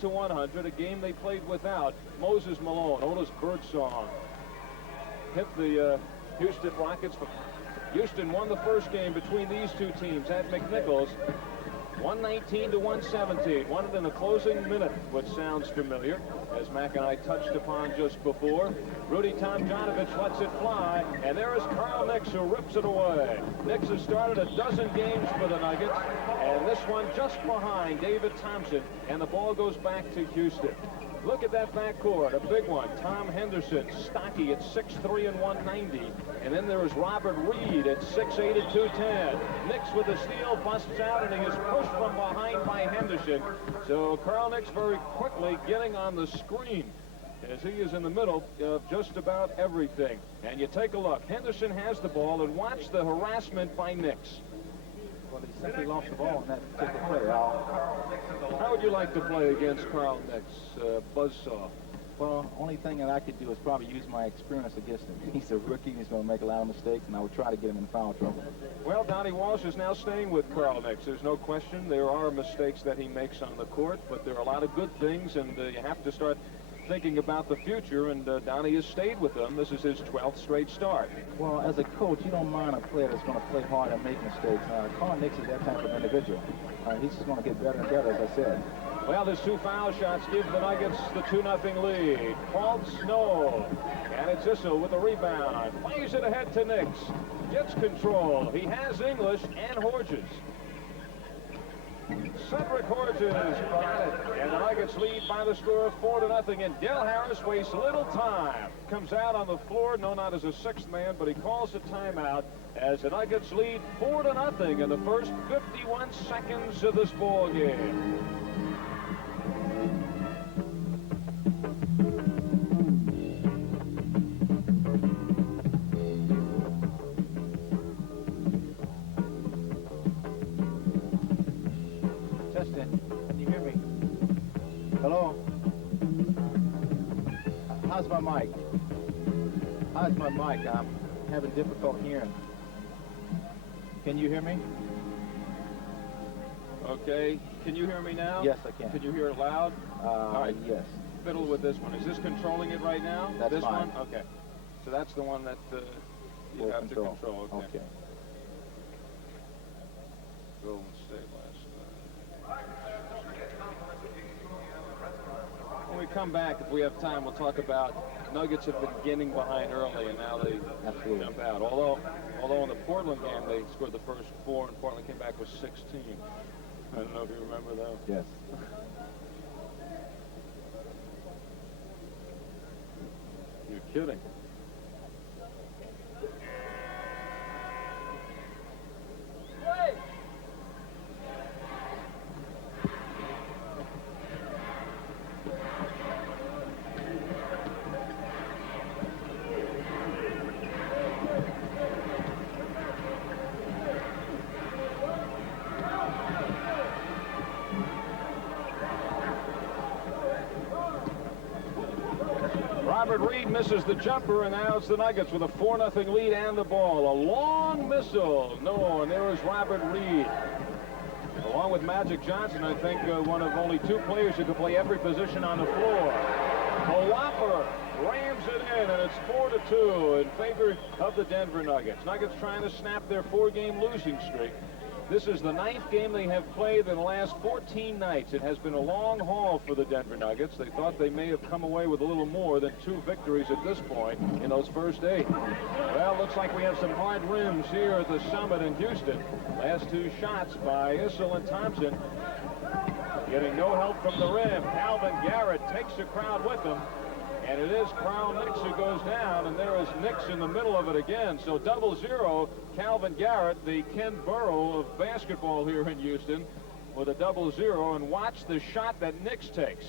88-100, a game they played without Moses Malone. Otis Birdsong hit the Houston Rockets. Houston won the first game between these two teams at McNichols, 119-117. Won it in the closing minute, which sounds familiar, as Mac and I touched upon just before. Rudy Tomjanovich lets it fly, and there is Carl Nicks, who rips it away. Nicks has started a dozen games for the Nuggets, and this one just behind David Thompson, and the ball goes back to Houston. Look at that backcourt, a big one. Tom Henderson, stocky at 6'3" and 190. And then there is Robert Reed at 6'8" and 210. Nicks with the steal, busts out, and he is pushed from behind by Henderson. So Carl Nicks very quickly getting on the screen, as he is in the middle of just about everything. And you take a look. Henderson has the ball, and watch the harassment by Nicks. Well, he simply lost the ball in that particular play, Al. How would you like to play against Carl Nicks, buzzsaw? Well, only thing that I could do is probably use my experience against him. He's a rookie, he's going to make a lot of mistakes, and I would try to get him in foul trouble. Well, Donnie Walsh is now staying with Carl Nicks. There's no question there are mistakes that he makes on the court, but there are a lot of good things, and you have to start thinking about the future, and Donnie has stayed with them. This is his 12th straight start. Well, as a coach, you don't mind a player that's going to play hard and make mistakes. Carl Nicks is that type of individual. He's just going to get better and better, as I said. Well, his two foul shots give the Nuggets the 2-0 lead. Paul Snow, and it's Issel with the rebound. Plays it ahead to Nicks. Gets control. He has English and Horges. Cedric Horges got it, and the Nuggets lead by the score of 4-0. And Del Harris wastes little time. Comes out on the floor, no, not as a sixth man, but he calls a timeout as the Nuggets lead 4-0 in the first 51 seconds of this ball game. Can you hear me? Hello? How's my mic? How's my mic? I'm having difficulty hearing. Can you hear me? Okay. Can you hear me now? Yes, I can. Can you hear it loud? All right. Yes. Fiddle with this one. Is this controlling it right now? That's this fine. one? Okay. So that's the one that you We'll have to control. Okay. Golden State last night. When we come back, if we have time, we'll talk about Nuggets have been getting behind early, and now they jump out. Although in the Portland game, they scored the first 4, and Portland came back with 16. I don't know if you remember that. Yes. You're kidding. Robert Reed misses the jumper, and now it's the Nuggets with a 4-0 lead and the ball. A long missile. No, and there is Robert Reed. Along with Magic Johnson, I think one of only 2 players who can play every position on the floor. A whopper rams it in, and it's 4-2 in favor of the Denver Nuggets. Nuggets trying to snap their 4-game losing streak. This is the 9th game they have played in the last 14 nights. It has been a long haul for the Denver Nuggets. They thought they may have come away with a little more than 2 victories at this point in those first 8. Well, looks like we have some hard rims here at the Summit in Houston. Last 2 shots by Issel and Thompson. Getting no help from the rim. Calvin Garrett takes the crowd with him. And it is Carl Nicks who goes down, and there is Nicks in the middle of it again. So 0-0, Calvin Garrett, the Ken Burrow of basketball here in Houston, with a 0-0. And watch the shot that Nicks takes.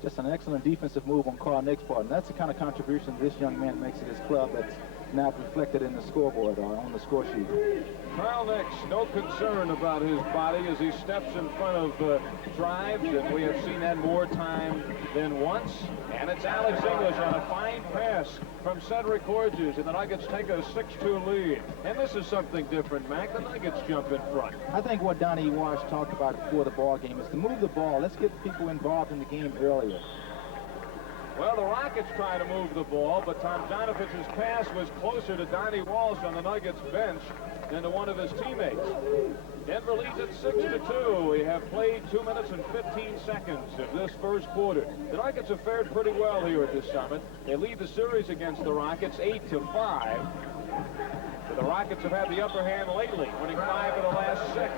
Just an excellent defensive move on Carl Nicks' part, and that's the kind of contribution this young man makes to this club that's not reflected in the scoreboard or on the score sheet. Carl Nix, no concern about his body as he steps in front of drives, and we have seen that more time than once. And it's Alex English on a fine pass from Cedric Horges, and the Nuggets take a 6-2 lead. And this is something different, Mac. The Nuggets jump in front. I think what Donnie Walsh talked about before the ball game is to move the ball. Let's get people involved in the game earlier. Well, the Rockets try to move the ball, but Tomjanovich's pass was closer to Donnie Walsh on the Nuggets bench than to one of his teammates. Denver leads at 6-2. We have played 2 minutes and 15 seconds of this first quarter. The Nuggets have fared pretty well here at this summit. They lead the series against the Rockets 8-5. But the Rockets have had the upper hand lately, winning 5 of the last 6.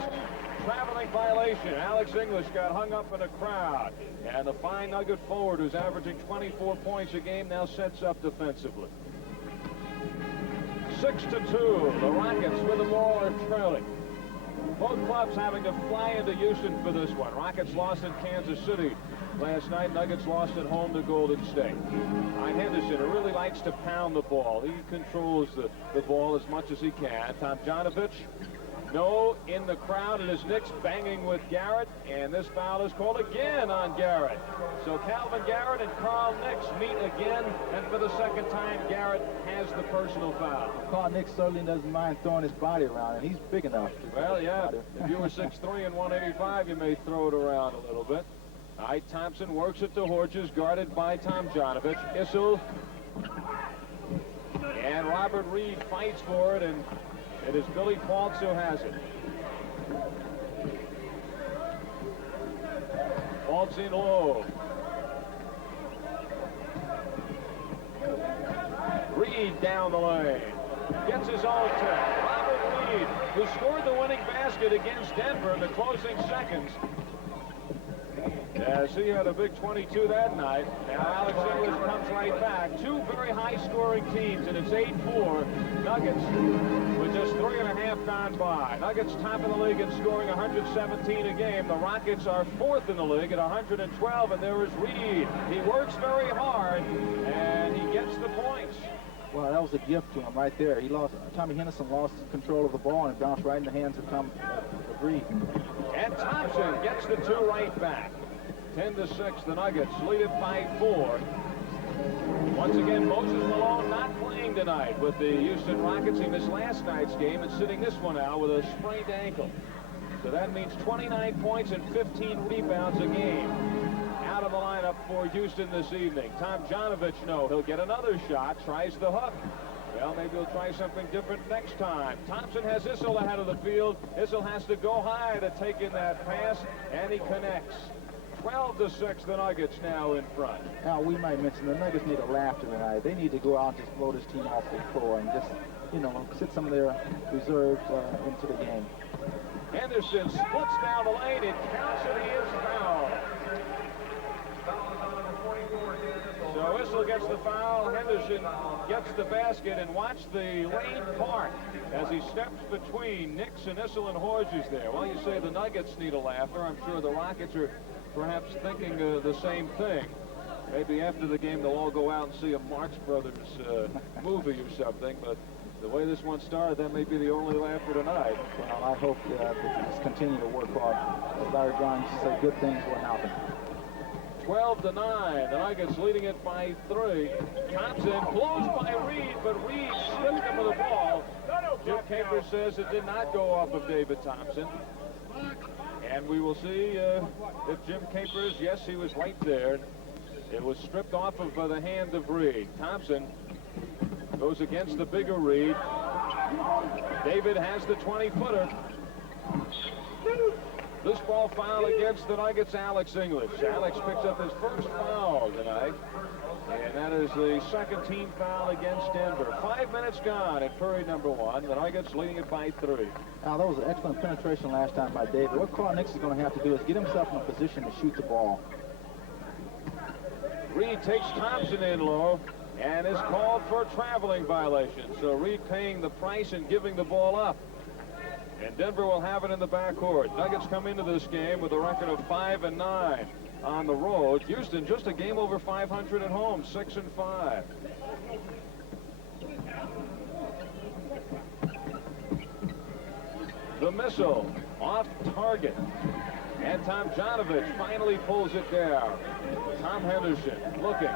Traveling violation. Alex English got hung up in a crowd. And the fine Nugget forward, who's averaging 24 points a game, now sets up defensively. 6-2. The Rockets with the ball are trailing. Both clubs having to fly into Houston for this one. Rockets lost in Kansas City last night. Nuggets lost at home to Golden State. Henderson, who really likes to pound the ball. He controls the ball as much as he can. Tomjanovich, no, in the crowd. It is Nix banging with Garrett, and this foul is called again on Garrett. So Calvin Garrett and Carl Nix meet again, and for the second time, Garrett has the personal foul. Carl Nix certainly doesn't mind throwing his body around, and he's big enough. Well, yeah, if you were 6'3" and 185, you may throw it around a little bit. All right, Thompson works it to Horges, guarded by Tomjanovich. Issel and Robert Reed fights for it, and it is Billy Paltz who has it. Paltz in low. Reed down the lane. Gets his own tip. Robert Reed, who scored the winning basket against Denver in the closing seconds. As he had a big 22 that night. Now Alex English comes right back. Two very high-scoring teams, and it's 8-4. Nuggets with just 3.5 gone by. Nuggets top of the league in scoring 117 a game. The Rockets are 4th in the league at 112, and there is Reed. He works very hard, and he gets the points. Well, that was a gift to him right there. Tommy Henderson lost control of the ball, and it bounced right in the hands of Reed. And Thompson gets the 2 right back. 10-6, the Nuggets lead it by 4. Once again, Moses Malone not playing tonight with the Houston Rockets. He missed last night's game and sitting this one out with a sprained ankle. So that means 29 points and 15 rebounds a game out of the lineup for Houston this evening. Tomjanovich, no, he'll get another shot, tries the hook. Well, maybe he'll try something different next time. Thompson has Issel ahead of the field. Issel has to go high to take in that pass, and he connects. 12-6, the Nuggets now in front. Now, we might mention the Nuggets need a laughter tonight. They need to go out and just blow this team off the floor and just, you know, sit some of their reserves into the game. Henderson splits down the lane. It counts, and he is fouled. So Issel gets the foul. Henderson gets the basket, and watch the lane part as he steps between Nix and Issel and Horges there. Well, you say the Nuggets need a laugher. I'm sure the Rockets are perhaps thinking the same thing. Maybe after the game they'll all go out and see a Marx Brothers movie or something, but the way this one started, that may be the only laughter tonight. Well, I hope that just continue to work hard. As Larry Brown used to say, good things will happen. 12-9, the Nuggets leading it by 3. Thompson blows by Reed, but Reed slipped him with the ball. Jim Capers says it did not go off of David Thompson. And we will see if Jim Capers, yes, he was right there. It was stripped off of the hand of Reed. Thompson goes against the bigger Reed. David has the 20-footer. This ball foul against the Nuggets, Alex English. Alex picks up his first foul tonight. And that is the second team foul against Denver. 5 minutes gone at period number 1. The Nuggets leading it by 3. Now, that was an excellent penetration last time by David. What Carl Nix is going to have to do is get himself in a position to shoot the ball. Reed takes Thompson in low and is called for a traveling violation. So Reed paying the price and giving the ball up. And Denver will have it in the backcourt. Nuggets come into this game with a record of 5-9 on the road. Houston just a game over 500 at home, 6-5. missile off target. And Tomjanovich finally pulls it down. Tom Henderson looking.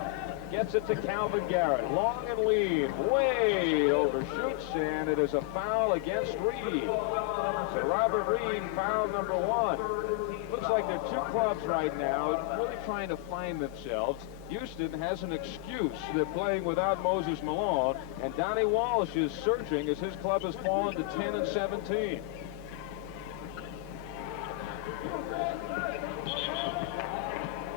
Gets it to Calvin Garrett. Long and lean. Way overshoots, and it is a foul against Reed. So Robert Reed, foul number 1. Looks like they're two clubs right now really trying to find themselves. Houston has an excuse. They're playing without Moses Malone, and Donnie Walsh is searching as his club has fallen to 10 and 17.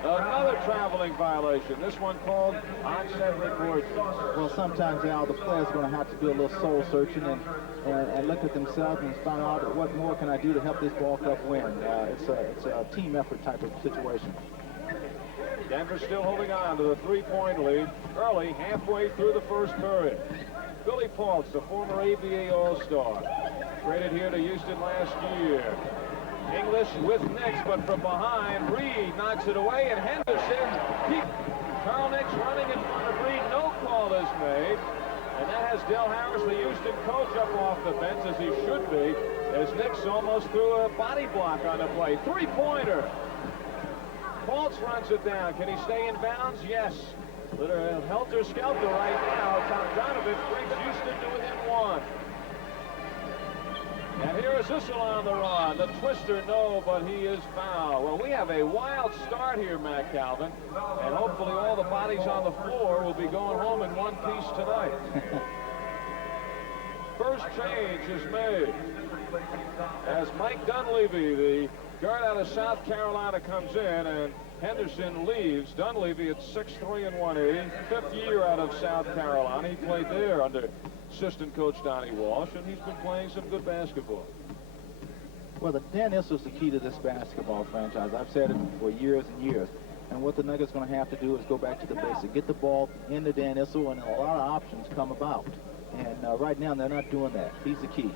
Another traveling violation. This one called on Cedric Gordon. Well, sometimes, Al, the players are going to have to do a little soul searching and look at themselves and find out what more can I do to help this ball club win. It's a team effort type of situation. Denver still holding on to the three-point lead early, halfway through the first period. Billy Paultz, the former ABA All-Star, traded here to Houston last year. English with Nix, but from behind, Reed knocks it away, and Henderson, Carl Nix running in front of Reed. No call is made, and that has Del Harris, the Houston coach, up off the bench, as he should be, as Nix almost threw a body block on the play. Three-pointer. Paultz runs it down. Can he stay in bounds? Yes. Little helter-skelter right now. Tomjanovich brings Houston to within 1. And here is Issel on the run. The twister, no, but he is fouled. Well, we have a wild start here, Matt Calvin, and hopefully all the bodies on the floor will be going home in one piece tonight. First change is made as Mike Dunleavy, the guard out of South Carolina, comes in, and Henderson leaves. Dunleavy at 6'3" and 180, fifth year out of South Carolina. He played there under assistant coach Donnie Walsh, and he's been playing some good basketball. Well, Dan Issel's the key to this basketball franchise. I've said it for years and years. And what the Nuggets are going to have to do is go back to the basics. Get the ball into Dan Issel, and a lot of options come about. And right now, they're not doing that. He's the key.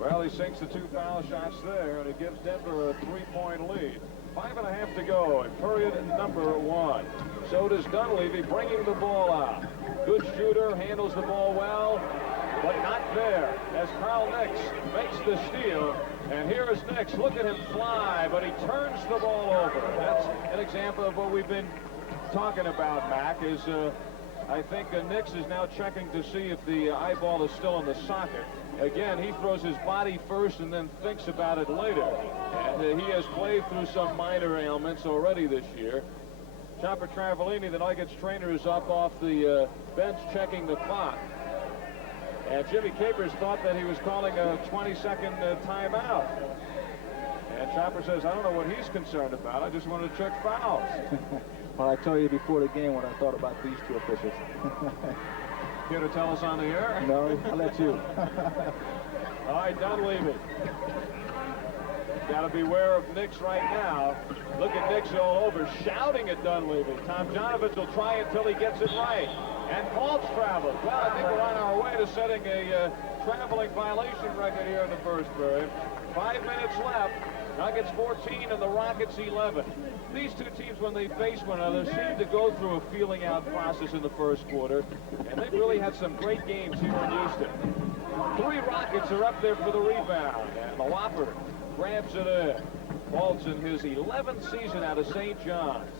Well, he sinks the 2 foul shots there, and it gives Denver a 3-point lead. 5.5 to go in period number 1. So does Dunleavy, bringing the ball out. Good shooter, handles the ball well, but not there as Carl Nix makes the steal. And here is Nix. Look at him fly, but he turns the ball over. That's an example of what we've been talking about, Mac, is I think Nix is now checking to see if the eyeball is still in the socket. Again, he throws his body first and then thinks about it later. And he has played through some minor ailments already this year. Chopper Travellini, the Nuggets trainer, is up off the bench checking the clock. And Jimmy Capers thought that he was calling a 20-second timeout. And Chopper says, I don't know what he's concerned about. I just wanted to check fouls. Well, I told you before the game what I thought about these two officials. Here to tell us on the air? No, I'll let you. All right, Dunleavy. Got to beware of Nix right now. Look at Nix all over, shouting at Dunleavy. Tomjanovich will try until he gets it right. And Paultz travels. Well, I think we're on our way to setting a traveling violation record here in the first period. 5 minutes left. Nuggets 14 and the Rockets 11. These two teams, when they face one another, seem to go through a feeling out process in the first quarter. And they've really had some great games here in Houston. 3 Rockets are up there for the rebound. And the Whopper grabs it in. Paultz in his 11th season out of St. John's.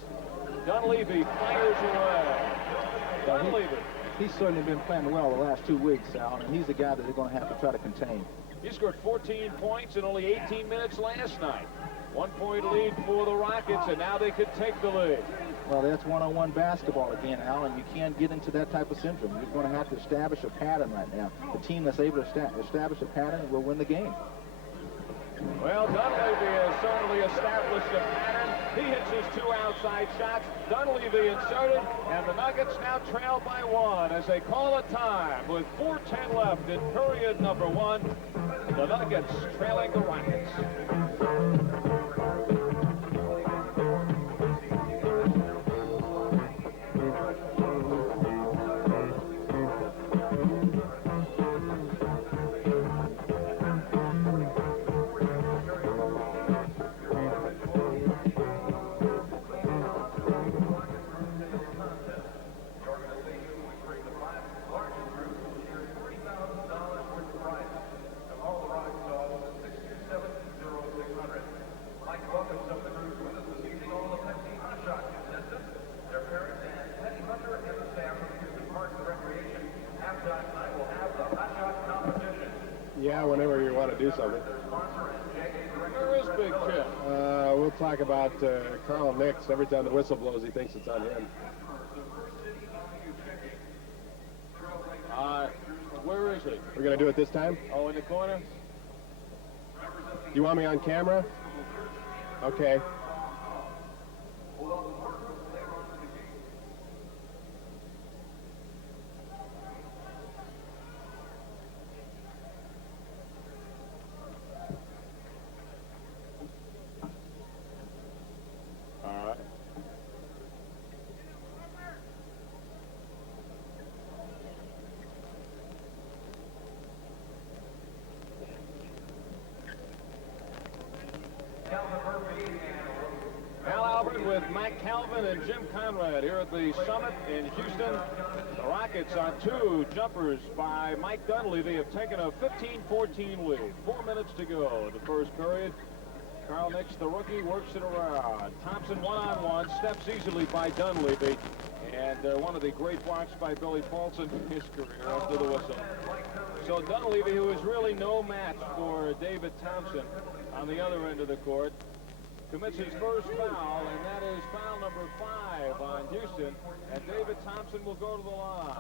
Dunleavy fires away. Dunleavy. He's certainly been playing well the last 2 weeks, Al, and he's the guy that they're going to have to try to contain. He scored 14 points in only 18 minutes last night. 1-point lead for the Rockets, and now they could take the lead. Well, that's one-on-one basketball again, Al, and you can't get into that type of syndrome. You're going to have to establish a pattern right now. The team that's able to establish a pattern will win the game. Well, Dunleavy has certainly established a pattern. He hits his 2 outside shots. Dunleavy inserted, and the Nuggets now trail by 1 as they call a time with 4:10 left in period number 1. The Nuggets trailing the Rockets. to do something. Where is Big Chip? We'll talk about Carl Nix. Every time the whistle blows, he thinks it's on him. Where is he? We're going to do it this time? Oh, in the corner? You want me on camera? Okay. All right. Al Albert with Mike Calvin and Jim Conrad here at the Summit in Houston. The Rockets on 2 jumpers by Mike Dunleavy have taken a 15-14 lead. 4 minutes to go in the first period. Carl Nix, the rookie, works it around. Thompson one-on-one, steps easily by Dunleavy. And one of the great blocks by Billy Paulson in his career after the whistle. So Dunleavy, who is really no match for David Thompson on the other end of the court, commits his first foul, and that is foul number 5 on Houston, and David Thompson will go to the line.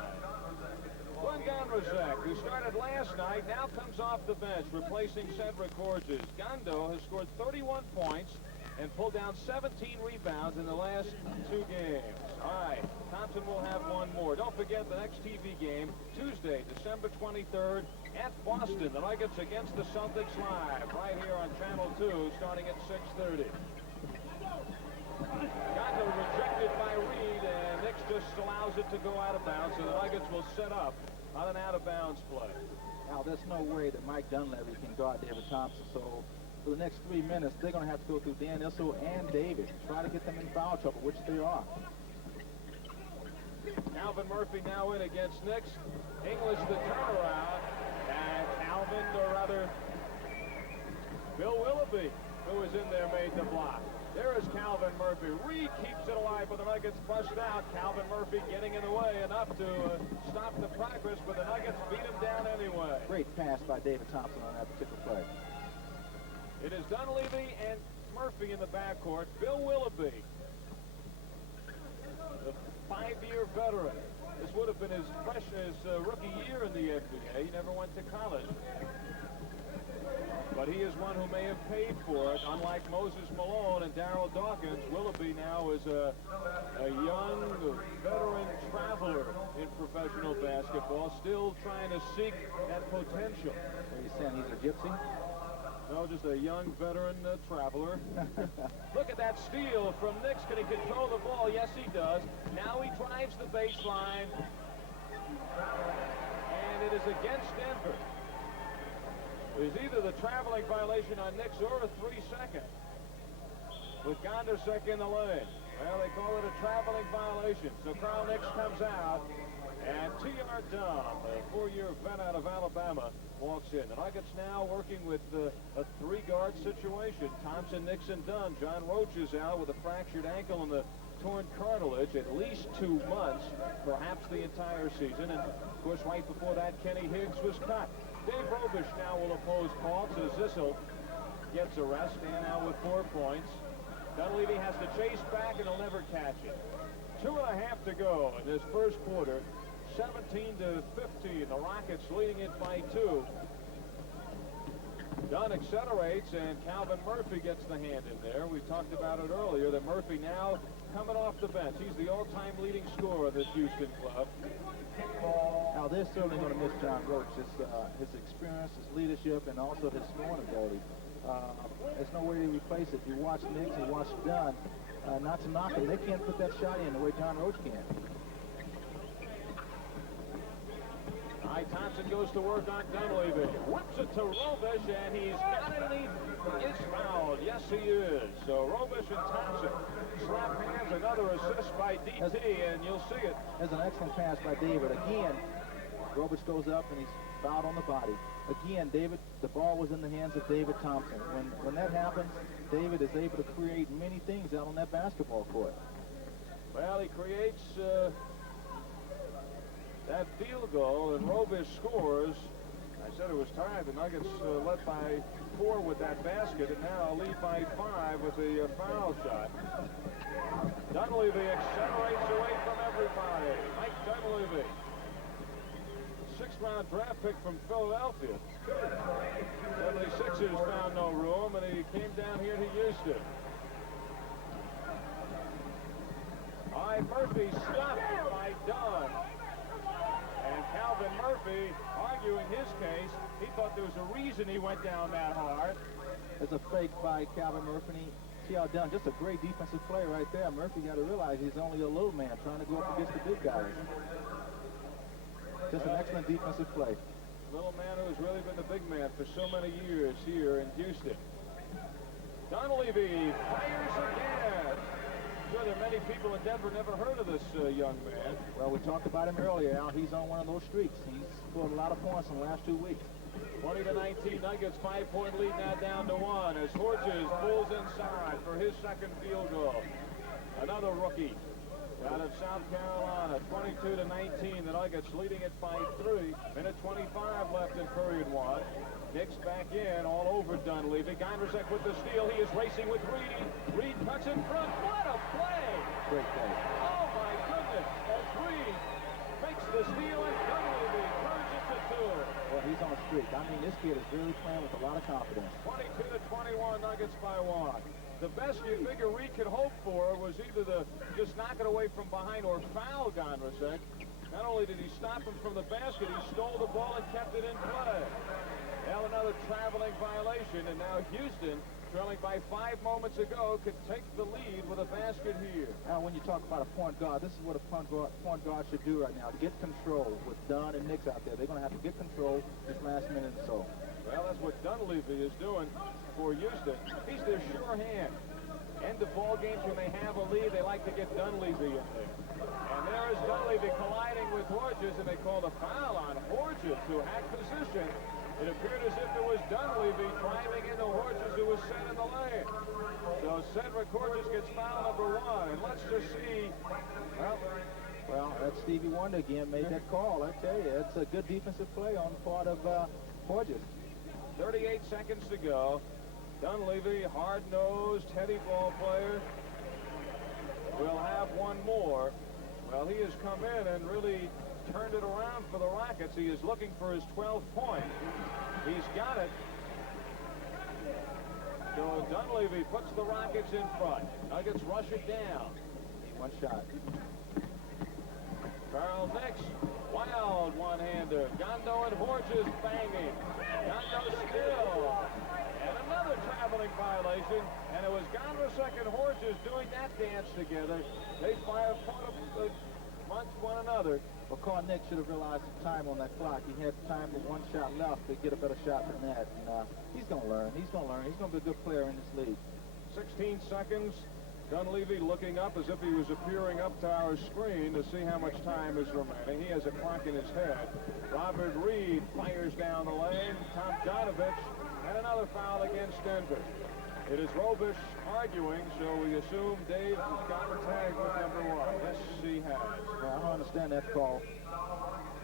Glenn Gondrozek, who started last night, now comes off the bench, replacing Cedric Gorges. Gondo has scored 31 points and pulled down 17 rebounds in the last 2 games. All right, Thompson will have one more. Don't forget the next TV game, Tuesday, December 23rd, at Boston. The Nuggets against the Celtics live, right here on Channel 2, starting at 6:30. Gondo rejected by Reed, and Nix just allows it to go out of bounds, so the Nuggets will set up on an out-of-bounds play. Now, there's no way that Mike Dunleavy can guard David Thompson, so for the next 3 minutes, they're going to have to go through Dan Issel and David, try to get them in foul trouble, which they are. Calvin Murphy now in against Nix. English the turnaround, and Calvin, or rather, Bill Willoughby, who was in there, made the block. There is Calvin Murphy. Reed keeps it alive, but the Nuggets bust out. Calvin Murphy getting in the way enough to stop the progress, but the Nuggets beat him down anyway. Great pass by David Thompson on that particular play. It is Dunleavy and Murphy in the backcourt. Bill Willoughby, the 5-year veteran. This would have been his rookie year in the NBA. He never went to college. But he is one who may have paid for it. Unlike Moses Malone and Darryl Dawkins, Willoughby now is a young veteran traveler in professional basketball, still trying to seek that potential. Are you saying he's a gypsy? No, just a young veteran traveler. Look at that steal from Nix. Can he control the ball? Yes, he does. Now he drives the baseline. And it is against Denver. It is either the traveling violation on Nix or a 3-second. With Gondrozek in the lane. Well, they call it a traveling violation. So Carl Nix comes out. And T.R. Dunn, a 4-year vet out of Alabama, walks in. The Nuggets now working with a 3-guard situation. Thompson, Nix, and Dunn. John Roach is out with a fractured ankle and the torn cartilage. At least 2 months, perhaps the entire season. And, of course, right before that, Kenny Higgs was cut. Dave Robish now will oppose Paul, so Issel gets a rest, and now with 4 points. Dunleavy has to chase back, and he'll never catch it. 2.5 to go in this first quarter. 17-15. The Rockets leading it by 2. Dunn accelerates, and Calvin Murphy gets the hand in there. We talked about it earlier, that Murphy now coming off the bench. He's the all-time leading scorer of this Houston club. Now, they're certainly going to miss John Roach, his experience, his leadership, and also his scoring ability. There's no way to replace it. You watch Nix, you watch Dunn, not to knock them. They can't put that shot in the way John Roach can. Thompson goes to work on Dunleavy. Whips it to Robish, and he's got it, and he is fouled. Yes, he is. So Robish and Thompson slap hands. Another assist by DT, and you'll see it. There's an excellent pass by David. Again, Robish goes up, and he's fouled on the body. Again, David, the ball was in the hands of David Thompson. When that happens, David is able to create many things out on that basketball court. Well, he creates that field goal, and Robish scores. I said it was tied. The Nuggets led by 4 with that basket, and now lead by 5 with the foul shot. Dunleavy accelerates away from everybody. Mike Dunleavy, 6th-round draft pick from Philadelphia. 76ers found no room, and he came down here to Houston. All right, Murphy stopped by Dunn. And Calvin Murphy arguing his case. He thought there was a reason he went down that hard. It's a fake by Calvin Murphy. See how Dunn, just a great defensive play right there. Murphy got to realize he's only a little man trying to go up against the big guys. Just an excellent defensive play. Little man who's really been the big man for so many years here in Houston. Dunleavy fires again. Sure, there are many people in Denver never heard of this young man. Well, we talked about him earlier. Al, he's on one of those streaks. He's scored a lot of points in the last 2 weeks. 20-19 Nuggets, 5-point lead now down to 1 as Horches pulls inside for his second field goal. Another rookie out of South Carolina, 22-19. The Nuggets leading it by 3. Minute 25 left in period 1. Knicks back in, all over Dunleavy. Gondrzak with the steal. He is racing with Reed. Reed cuts in front. What a play! Great play. Oh, my goodness. As Reed makes the steal, and Dunleavy turns it to 2. Well, he's on a streak. I mean, this kid is really playing with a lot of confidence. 22-21, Nuggets by 1. The best you figure Reed could hope for was either to just knock it away from behind or foul Gondrzak. Not only did he stop him from the basket, he stole the ball and kept it in play. Now another traveling violation, and now Houston, trailing by 5 moments ago, could take the lead with a basket here. Now, when you talk about a point guard, this is what a point guard should do right now. Get control. With Dunn and Knicks out there, they're going to have to get control this last minute or so. Well, that's what Dunleavy is doing for Houston. He's their sure hand. End of ball games when they have a lead, they like to get Dunleavy in there. And there is Dunleavy colliding with Horches, and they called a foul on Horches, who had position. It appeared as if it was Dunleavy driving into Horches, who was set in the lane. So Cedric Horches gets foul number 1. And let's just see. Well, that's Stevie Wonder again, made that call. I tell you, it's a good defensive play on the part of Horches. 38 seconds to go. Dunleavy, hard-nosed, heavy ball player, will have one more. Well, he has come in and really turned it around for the Rockets. He is looking for his 12th point. He's got it. So Dunleavy puts the Rockets in front. Nuggets rush it down. One shot. Carl Nix, wild one-hander. Gondo and Horches banging. Gondo still. And another traveling violation. And it was Gondrzak and Horches doing that dance together. They fire amongst one another. Well, Carl Nix should have realized the time on that clock. He had time with 1 shot left to get a better shot than that. And he's going to learn. He's going to learn. He's going to be a good player in this league. 16 seconds. Dunleavy looking up as if he was appearing up to our screen to see how much time is remaining. He has a clock in his head. Robert Reed fires down the lane. Tomjanovich, and another foul against Denver. It is Robish arguing, so we assume Dave has gotten tagged with number 1. Yes, he has. Well, I don't understand that call.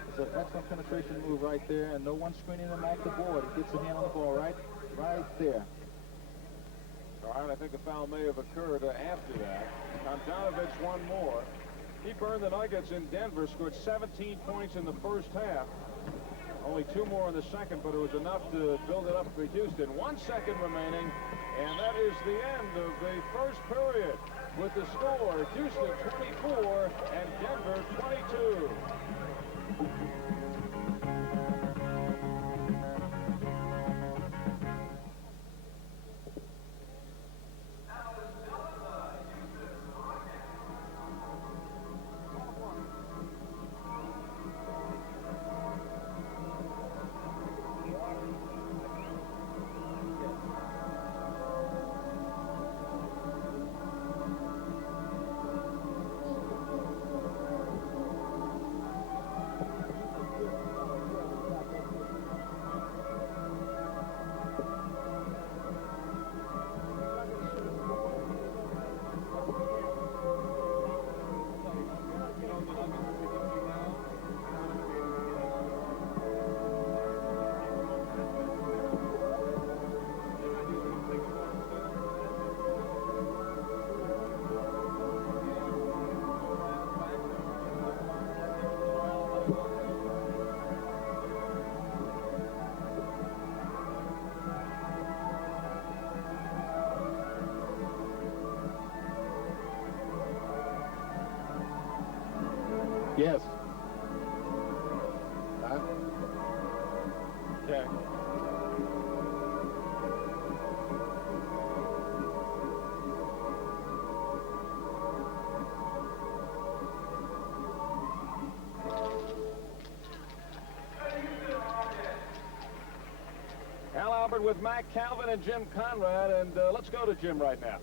It's an excellent penetration move right there, and no one screening him off the board. He gets a hand on the ball right there. All right, I think the foul may have occurred after that. Tomjanovich one more. He burned the Nuggets in Denver, scored 17 points in the first half. Only 2 more in the second, but it was enough to build it up for Houston. 1 second remaining, and that is the end of the first period with the score, Houston 24 and Denver 22. Yes. Okay. Al Albert with Mac Calvin and Jim Conrad, and let's go to Jim right now.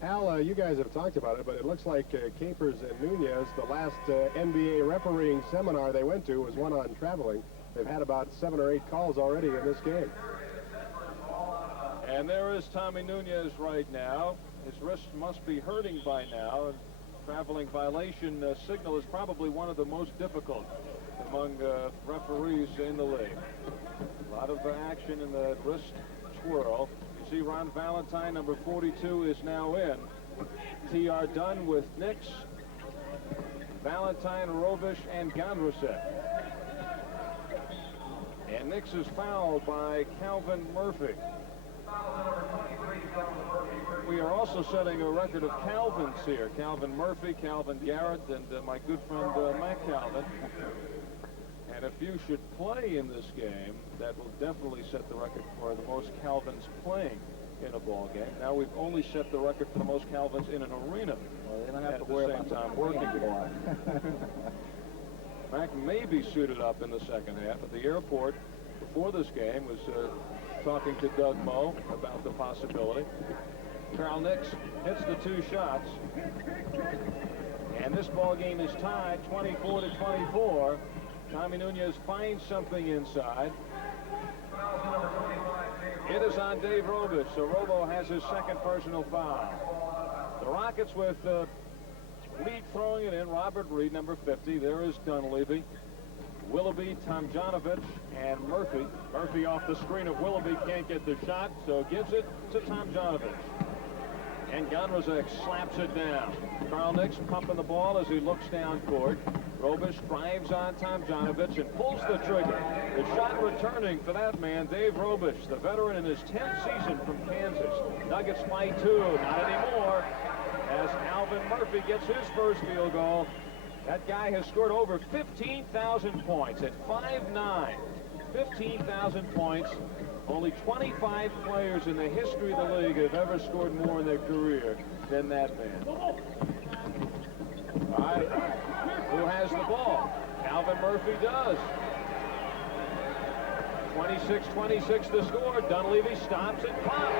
Al, you guys have talked about it, but it looks like Capers and Nunez, the last NBA refereeing seminar they went to was one on traveling. They've had about 7 or 8 calls already in this game. And there is Tommy Nunez right now. His wrist must be hurting by now. Traveling violation signal is probably one of the most difficult among referees in the league. A lot of action in the wrist twirl. You see Ron Valentine, number 42, is now in. T.R. Dunn with Nix, Valentine, Robish, and Gondrosek. And Nix is fouled by Calvin Murphy. We are also setting a record of Calvins here. Calvin Murphy, Calvin Garrett, and my good friend Mac Calvin. And if you should play in this game, that will definitely set the record for the most Calvins playing in a ball game. Now we've only set the record for the most Calvins in an arena. Well, they don't have to worry about time working for it. Mac may be suited up in the second half. At the airport before this game was talking to Doug Moe about the possibility. Carl Nix hits the 2 shots. And this ball game is tied 24-24. Tommy Nunez finds something inside. It is on Dave Robish, so Robo has his second personal foul. The Rockets with Reed throwing it in. Robert Reed, number 50. There is Dunleavy, Willoughby, Tomjanovich, and Murphy. Murphy off the screen of Willoughby, can't get the shot, so gives it to Tomjanovich. And Gondrosek slaps it down. Carl Nix pumping the ball as he looks down court. Robish drives on Tomjanovich and pulls the trigger. The shot returning for that man, Dave Robish, the veteran in his 10th season from Kansas. Nuggets by 2, not anymore, as Alvin Murphy gets his first field goal. That guy has scored over 15,000 points at 5'9". 15,000 points. Only 25 players in the history of the league have ever scored more in their career than that man. All right, who has the ball? Alvin Murphy does. 26-26 to score. Dunleavy stops and pops.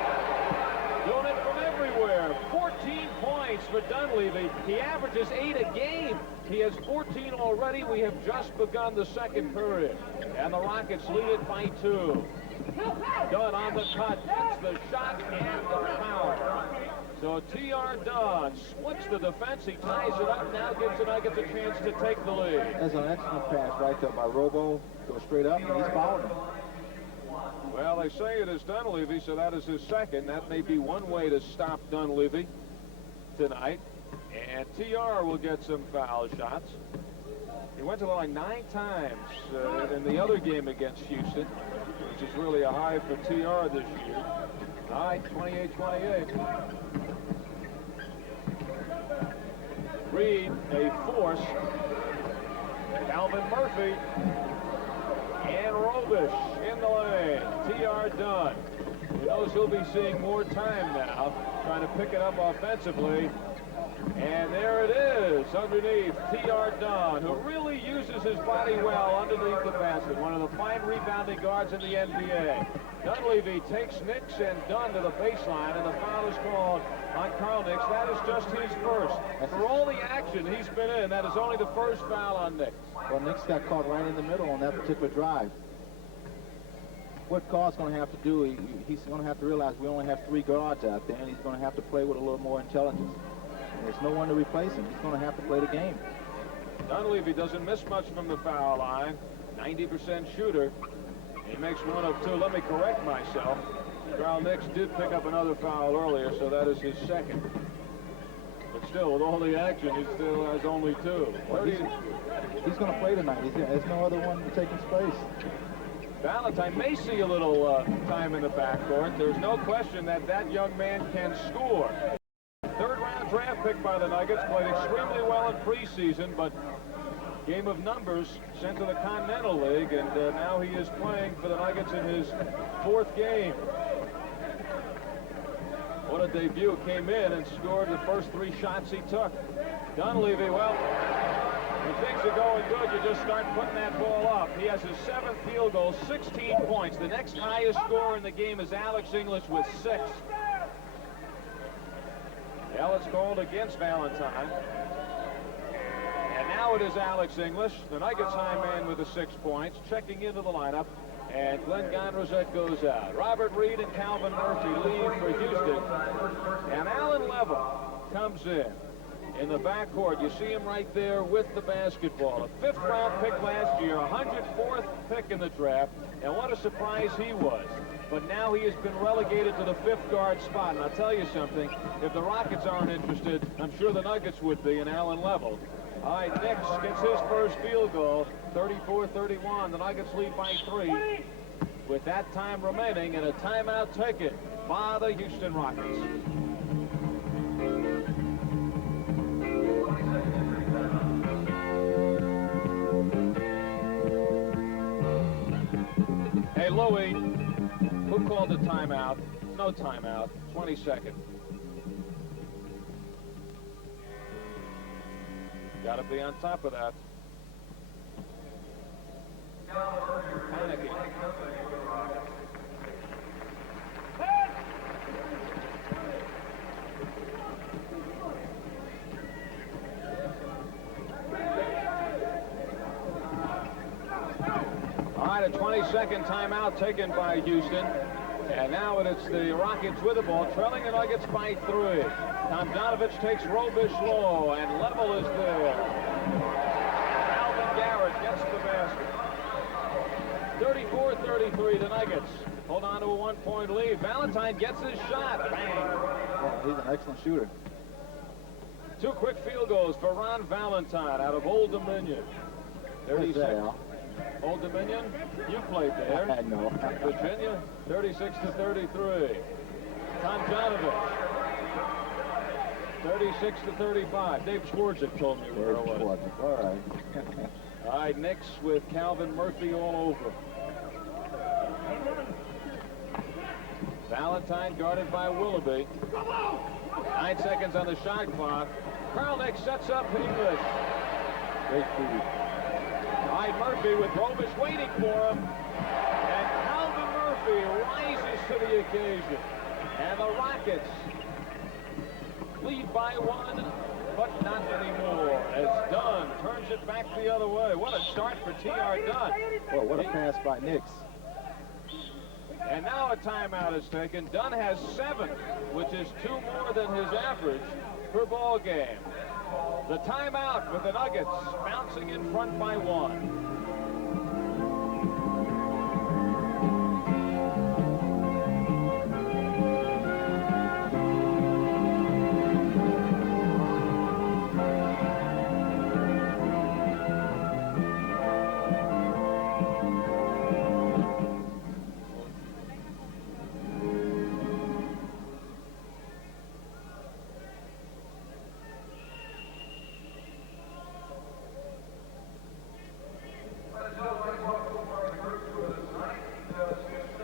Doing it from everywhere. 14 points for Dunleavy. He averages 8 a game. He has 14 already. We have just begun the second period. And the Rockets lead it by 2. Dunn on the cut, gets the shot and the foul. So T.R. Dunn splits the defense. He ties it up. Now gives the Nuggets a chance to take the lead. That's an excellent pass right there by Robo. Go straight up, and he's fouled him. Well, they say it is Dunleavy, so that is his second. That may be one way to stop Dunleavy tonight. And T.R. will get some foul shots. He went to the line 9 times in the other game against Houston, which is really a high for T.R. this year. All right, 28-28. Reed, a force. Alvin Murphy and Robish in the lane. T.R. Dunn. He knows he'll be seeing more time now, trying to pick it up offensively. And there it is underneath T.R. Dunn, who really uses his body well underneath the basket. One of the fine rebounding guards in the NBA. Dunleavy takes Nix and Dunn to the baseline, and the foul is called on Carl Nix. That is just his first. For all the action he's been in, that is only the first foul on Nix. Well, Nix got caught right in the middle on that particular drive. What Carl's going to have to do, he's going to have to realize we only have 3 guards out there, and he's going to have to play with a little more intelligence. There's no one to replace him. He's going to have to play the game. Dunleavy doesn't miss much from the foul line. 90% shooter. He makes 1 of 2. Let me correct myself. Carl Nix did pick up another foul earlier, so that is his second. But still, with all the action, he still has only 2. Well, he's going to play tonight. There's no other one to take his place. Valentine may see a little time in the backcourt. There's no question that that young man can score. 3rd-round draft pick by the Nuggets, played extremely well in preseason, but game of numbers sent to the Continental League, and now he is playing for the Nuggets in his 4th game. What a debut. Came in and scored the first 3 shots he took. Dunleavy, well, when things are going good, you just start putting that ball up. He has his 7th field goal, 16 points. The next highest scorer in the game is Alex English with 6. Ellis called against Valentine. And now it is Alex English, the Nuggets high man with the 6 points, checking into the lineup. And Glenn Gondrezek goes out. Robert Reed and Calvin Murphy leave for Houston. And Alan Level comes in the backcourt. You see him right there with the basketball. A 5th round pick last year, 104th pick in the draft. And what a surprise he was. But now he has been relegated to the 5th guard spot. And I'll tell you something, if the Rockets aren't interested, I'm sure the Nuggets would be in Alan Level. All right, Nix gets his first field goal, 34-31. The Nuggets lead by 3 with that time remaining, and a timeout taken by the Houston Rockets. Hey, Louie, who called the timeout? No timeout. 22nd. Got to be on top of that. Panicking. All right, a 22nd timeout taken by Houston. And now it's the Rockets with the ball, trailing the Nuggets by 3. Tomjanovich takes Robish low, and Level is there. Alvin Garrett gets the basket. 34-33, the Nuggets hold on to a 1-point lead. Valentine gets his shot. Bang. Oh, he's an excellent shooter. 2 quick field goals for Ron Valentine out of Old Dominion. 36. Old Dominion, you played there. I know. Virginia, 36-33. Tomjanovich, 36-35. Dave Schwartzik told me where it was. All right. All right, Knicks with Calvin Murphy all over. Valentine guarded by Willoughby. 9 seconds on the shot clock. Carl Nix sets up English. Great feed. All right, Murphy with Robish waiting for him. And Calvin Murphy rises to the occasion. And the Rockets lead by 1, but not anymore. As Dunn turns it back the other way. What a start for T.R. Dunn. Well, what a pass by Nix. And now a timeout is taken. Dunn has 7, which is 2 more than his average per ball game. The timeout with the Nuggets bouncing in front by 1.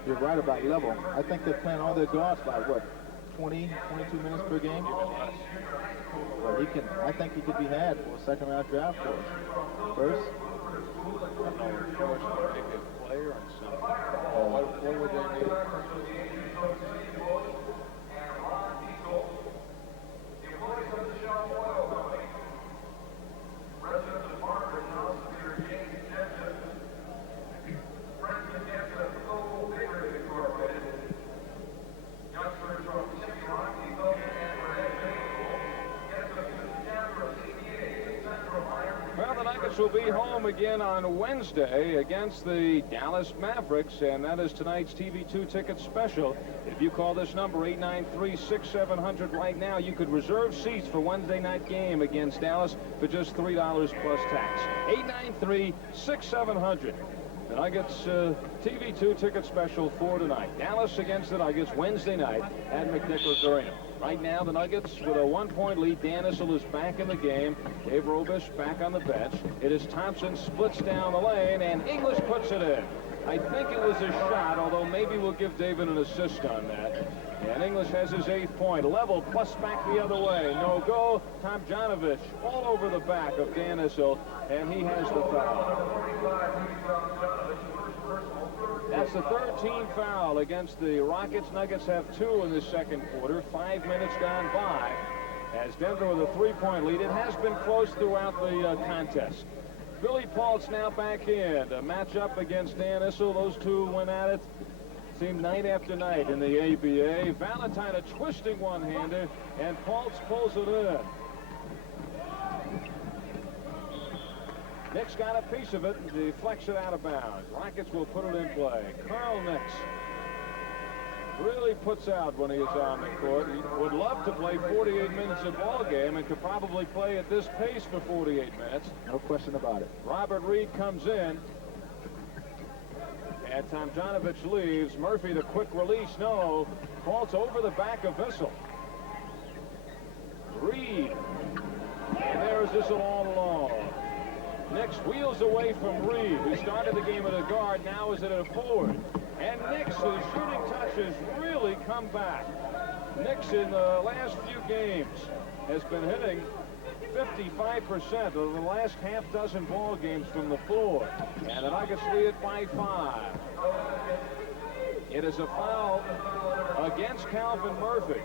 You're right about Level. I think they're playing all their guards by, what, 20, 22 minutes per game? Well, he can. I think he could be had for a second-round draft choice. First? I don't know, maybe a player or something. What would they need? Will be home again on Wednesday against the Dallas Mavericks, and that is tonight's TV2 ticket special. If you call this number 893-6700 right now, you could reserve seats for Wednesday night game against Dallas for just $3 plus tax. 893-6700. The Nuggets TV2 ticket special for tonight. Dallas against the Nuggets Wednesday night at McNicholas Arena. Right now, the Nuggets with a 1-point lead. Dan Issel is back in the game. Dave Robish back on the bench. It is Thompson splits down the lane, and English puts it in. I think it was a shot, although maybe we'll give David an assist on that. And English has his 8th point. Level, plus back the other way. No go. Tomjanovich all over the back of Dan Issel, and he has the foul. That's the 13th foul against the Rockets. Nuggets have 2 in this second quarter. 5 minutes gone by as Denver with a 3-point lead. It has been close throughout the contest. Billy Pault's now back in. A matchup against Dan Issel. Those two went at it. Seemed night after night in the ABA. Valentine a twisting one-hander, and Paultz pulls it in. Nix got a piece of it and deflects it out of bounds. Rockets will put it in play. Carl Nix really puts out when he is on the court. He would love to play 48 minutes a ball game and could probably play at this pace for 48 minutes. No question about it. Robert Reed comes in. And Tomjanovich leaves. Murphy, the quick release, no. Paultz over the back of Issel. Reed. And there's Issel all alone. Nix wheels away from Reed, who started the game at a guard, now is at a forward. And Nix, whose shooting touches really come back. Nix in the last few games has been hitting 55% of the last half dozen ball games from the floor. And the Nuggets lead it by 5. It is a foul against Calvin Murphy.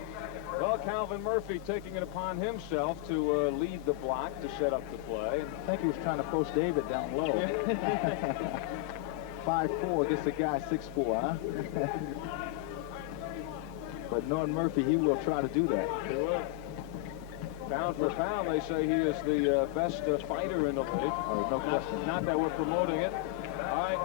Well, Calvin Murphy taking it upon himself to lead the block to set up the play. I think he was trying to post David down low. 5'4" against a guy 6'4", huh? But knowing Murphy, he will try to do that. He will. Pound for pound, they say he is the best fighter in the league. Oh, no question. Not that we're promoting it. All right,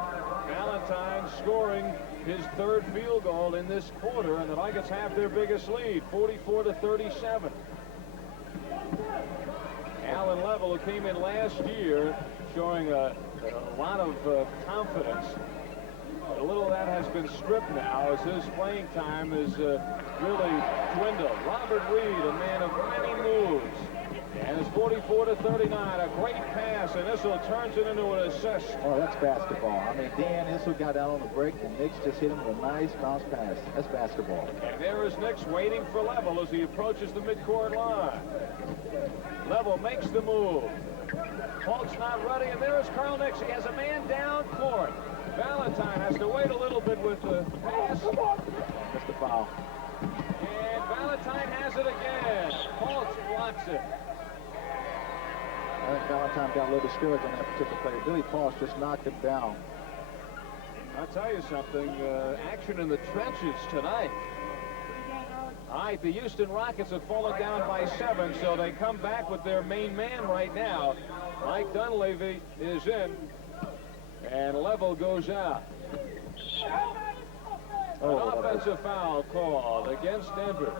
Valentine scoring his 3rd field goal in this quarter, and the Nuggets have their biggest lead, 44-37. Alan Level, who came in last year, showing a lot of confidence. A little of that has been stripped now as his playing time is really dwindled. Robert Reed, a man of many moves. And it's 44-39. A great pass, and Issel turns it into an assist. Oh, that's basketball. I mean, Dan Issel got out on the break, and Nix just hit him with a nice bounce pass. That's basketball. And there is Nix waiting for Level as he approaches the midcourt line. Level makes the move. Pault's not ready, and there is Carl Nix. He has a man down court. Valentine has to wait a little bit with the pass. Missed the foul. And Valentine has it again. Paultz blocks it. I think Valentine got a little discouraged on that particular play. Billy Paultz just knocked him down. I'll tell you something. Action in the trenches tonight. All right, the Houston Rockets have fallen down by 7, so they come back with their main man right now. Mike Dunleavy is in, and Level goes out. An offensive foul called against Denver.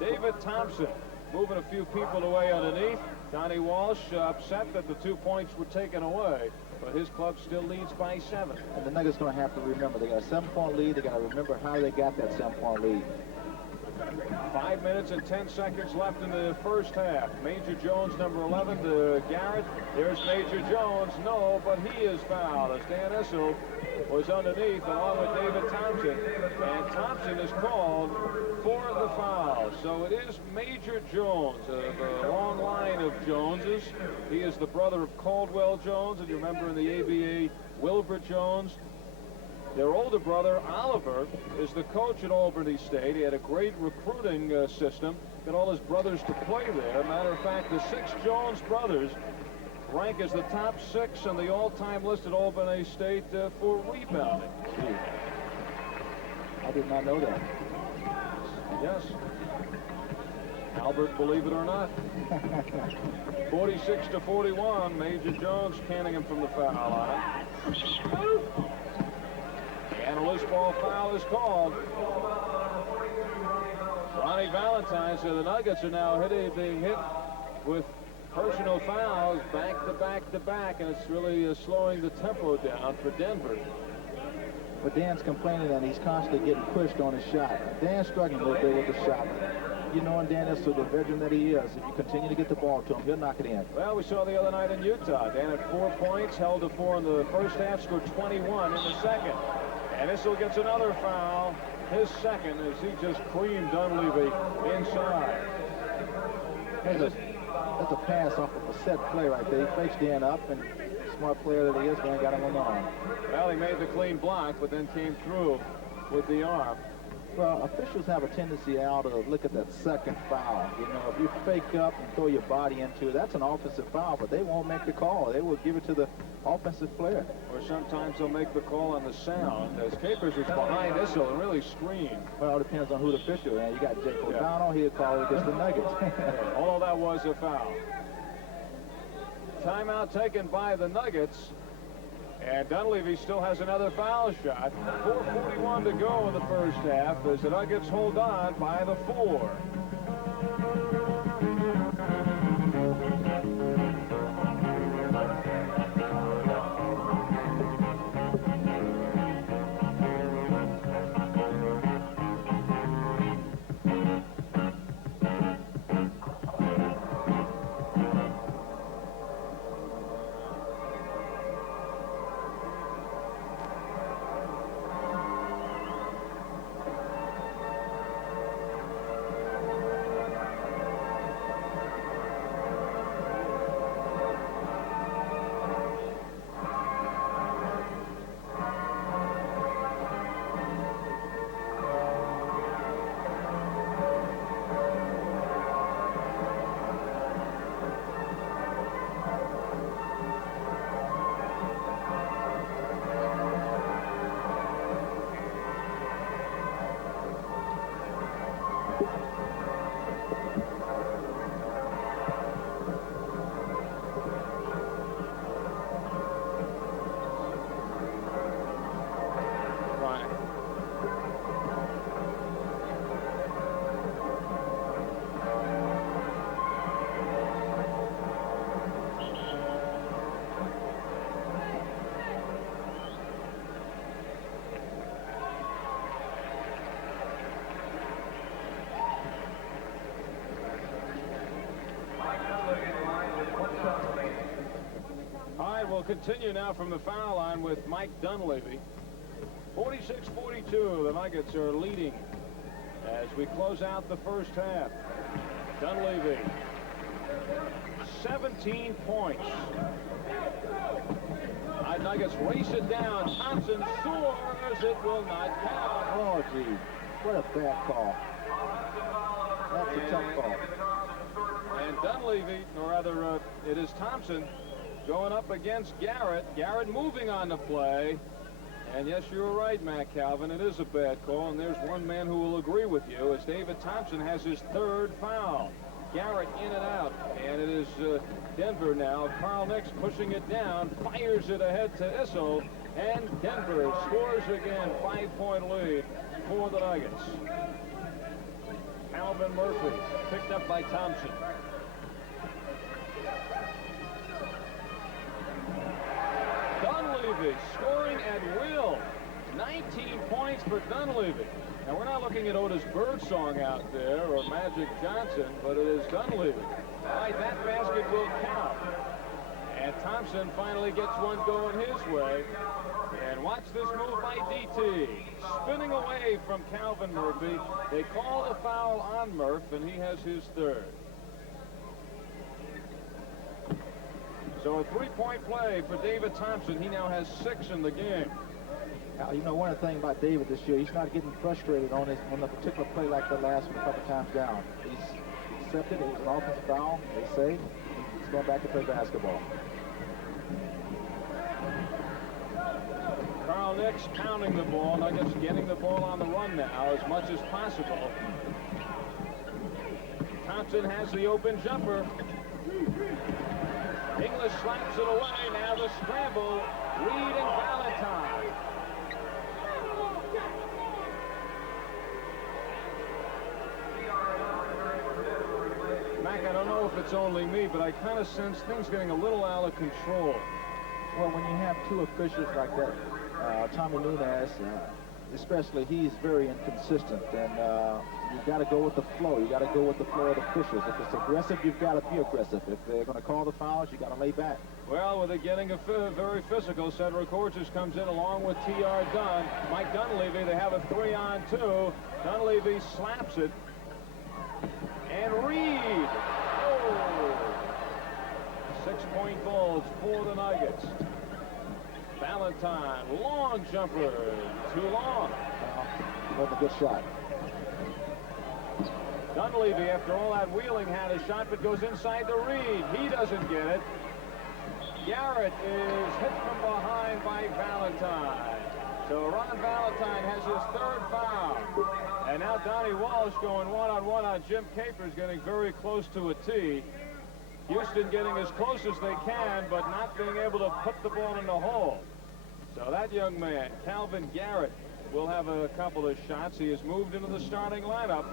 David Thompson moving a few people away underneath. Donnie Walsh upset that the 2 points were taken away, but his club still leads by 7. And the Nuggets going to have to remember, they got a 7-point lead. They got to remember how they got that 7-point lead. 5 minutes and 10 seconds left in the first half. Major Jones, number 11, to Garrett. There's Major Jones. No, but he is fouled as Dan Issel was underneath along with David Thompson. And Thompson is called for the foul. So it is Major Jones, a long line of Joneses. He is the brother of Caldwell Jones, and you remember in the ABA, Wilbur Jones. Their older brother, Oliver, is the coach at Albany State. He had a great recruiting system. Got all his brothers to play there. Matter of fact, the 6 Jones brothers rank as the top 6 on the all-time list at Albany State for rebounding. I did not know that. Yes. Albert, believe it or not. 46-41. Major Jones canning him from the foul line. And a loose ball foul is called. Ronnie Valentine, so the Nuggets are now being hit with personal fouls back to back to back, and it's really slowing the tempo down for Denver. But Dan's complaining that he's constantly getting pushed on his shot. Dan's struggling a little bit with the shot. You know, and Dan Issel, the veteran that he is, if you continue to get the ball to him, he'll knock it in. Well, we saw the other night in Utah. Dan had 4 points, held to 4 in the first half, scored 21 in the second. And Issel gets another foul, his second, as he just creamed Dunleavy inside. That's a pass off of a set play right there. He fakes Dan up, and smart player that he is, Dan got him on the arm. Well, he made the clean block, but then came through with the arm. Well, officials have a tendency now to look at that second foul. You know, if you fake up and throw your body into it, that's an offensive foul, but they won't make the call. They will give it to the offensive player. Or sometimes they'll make the call on the sound, as Capers was behind Issel and really screamed. Well, it depends on who the official is. You got Jake O'Donnell, he'll call it against the Nuggets. Although that was a foul. Timeout taken by the Nuggets. And Dunleavy still has another foul shot. 4:41 to go in the first half as the Nuggets hold on by the 4. We'll continue now from the foul line with Mike Dunleavy. 46-42, the Nuggets are leading as we close out the first half. Dunleavy, 17 points. Nuggets race it down. Thompson soars. It will not count. Oh, gee. What a bad call. That's a tough call. And Dunleavy, or rather, it is Thompson going up against Garrett. Garrett moving on the play. And yes, you're right, Matt Calvin. It is a bad call, and there's one man who will agree with you as David Thompson has his third foul. Garrett in and out, and it is Denver now. Carl Nix pushing it down, fires it ahead to Issel, and Denver scores again. 5-point lead for the Nuggets. Calvin Murphy picked up by Thompson. Dunleavy scoring at will. 19 points for Dunleavy. Now, we're not looking at Otis Birdsong out there or Magic Johnson, but it is Dunleavy. All right, that basket will count. And Thompson finally gets one going his way. And watch this move by DT. Spinning away from Calvin Murphy. They call the foul on Murph, and he has his third. So a three-point play for David Thompson. He now has 6 in the game. Now, you know, one of the things about David this year, he's not getting frustrated on a particular play like the last one a couple times down. He's accepted. It was an offensive foul, they say. He's going back to play basketball. Carl Nix pounding the ball. Nuggets getting the ball on the run now as much as possible. Thompson has the open jumper. English slaps it away. Now the scramble. Reed and Valentine. Mac, I don't know if it's only me, but I kind of sense things getting a little out of control. Well, when you have two officials like that, Tommy Nunez, especially, he's very inconsistent, and you've got to go with the flow. You got to go with the flow of the officials. If it's aggressive, you've got to be aggressive. If they're going to call the fouls, you got to lay back. Well, with it getting very physical, Cedric Orges comes in along with T.R. Dunn. Mike Dunleavy, they have a 3-on-2. Dunleavy slaps it. And Reed. Oh! 6-point balls for the Nuggets. Valentine, long jumper, too long. Wasn't a good shot. Dunleavy, after all that wheeling, had a shot, but goes inside to Reed. He doesn't get it. Garrett is hit from behind by Valentine. So Ron Valentine has his 3rd foul. And now Donnie Walsh going one-on-one on Jim Capers, getting very close to a tee. Houston getting as close as they can, but not being able to put the ball in the hole. So that young man, Calvin Garrett, will have a couple of shots. He has moved into the starting lineup.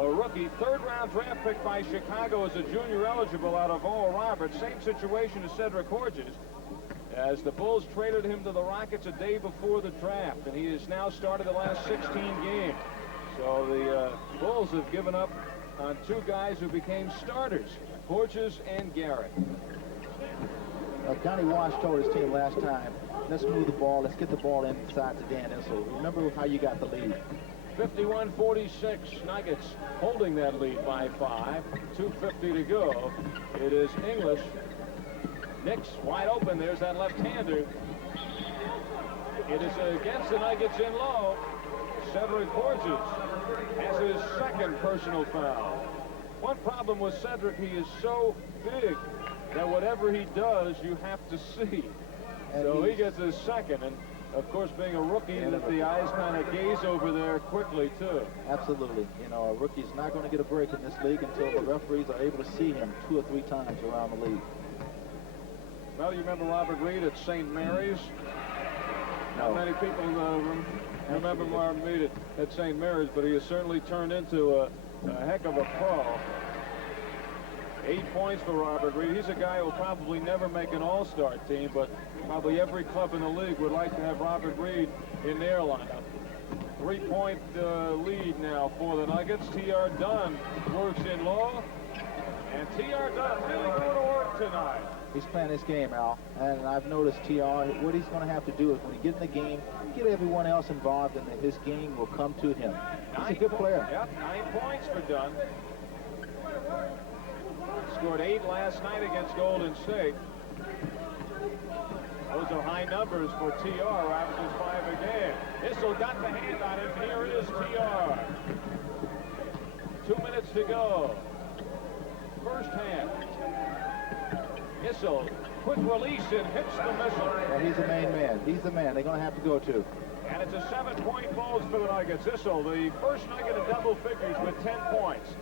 A rookie, 3rd-round draft pick by Chicago as a junior eligible out of Oral Roberts. Same situation as Cedric Orges, as the Bulls traded him to the Rockets a day before the draft, and he has now started the last 16 games. So the Bulls have given up on 2 guys who became starters, Orges and Garrett. Donnie Walsh told his team last time, let's move the ball, let's get the ball inside to Dan Issel. Remember how you got the lead. 51-46, Nuggets holding that lead by 5. 2:50 to go. It is English. Knicks wide open. There's that left-hander. It is against the Nuggets in low. Cedric Orges has his 2nd personal foul. One problem with Cedric, he is so big that whatever he does, you have to see. And so he gets his 2nd, and of course, being a rookie, that the eyes kind of gaze over there quickly, too. Absolutely. You know, a rookie's not going to get a break in this league until the referees are able to see him 2 or 3 times around the league. Well, you remember Robert Reed at St. Mary's? No. Not many people remember Robert Reed at St. Mary's, but he has certainly turned into a heck of a pro. 8 points for Robert Reed. He's a guy who will probably never make an all-star team, but probably every club in the league would like to have Robert Reed in their lineup. 3-point lead now for the Nuggets. T.R. Dunn works in low, and T.R. Dunn really going to work tonight. He's playing this game, Al, and I've noticed T.R., what he's going to have to do is when he gets in the game, get everyone else involved, and his game will come to him. He's a good player. Yep, 9 points for Dunn. Scored 8 last night against Golden State. Those are high numbers for T.R., averages 5 a game. Issel got the hand on it. Here is T.R. 2 minutes to go. First hand. Issel, quick release, and hits the missile. Well, he's the main man. He's the man they're going to have to go to. And it's a 7-point bulge for the Nuggets. Issel, the first Nugget in double figures with 10 points.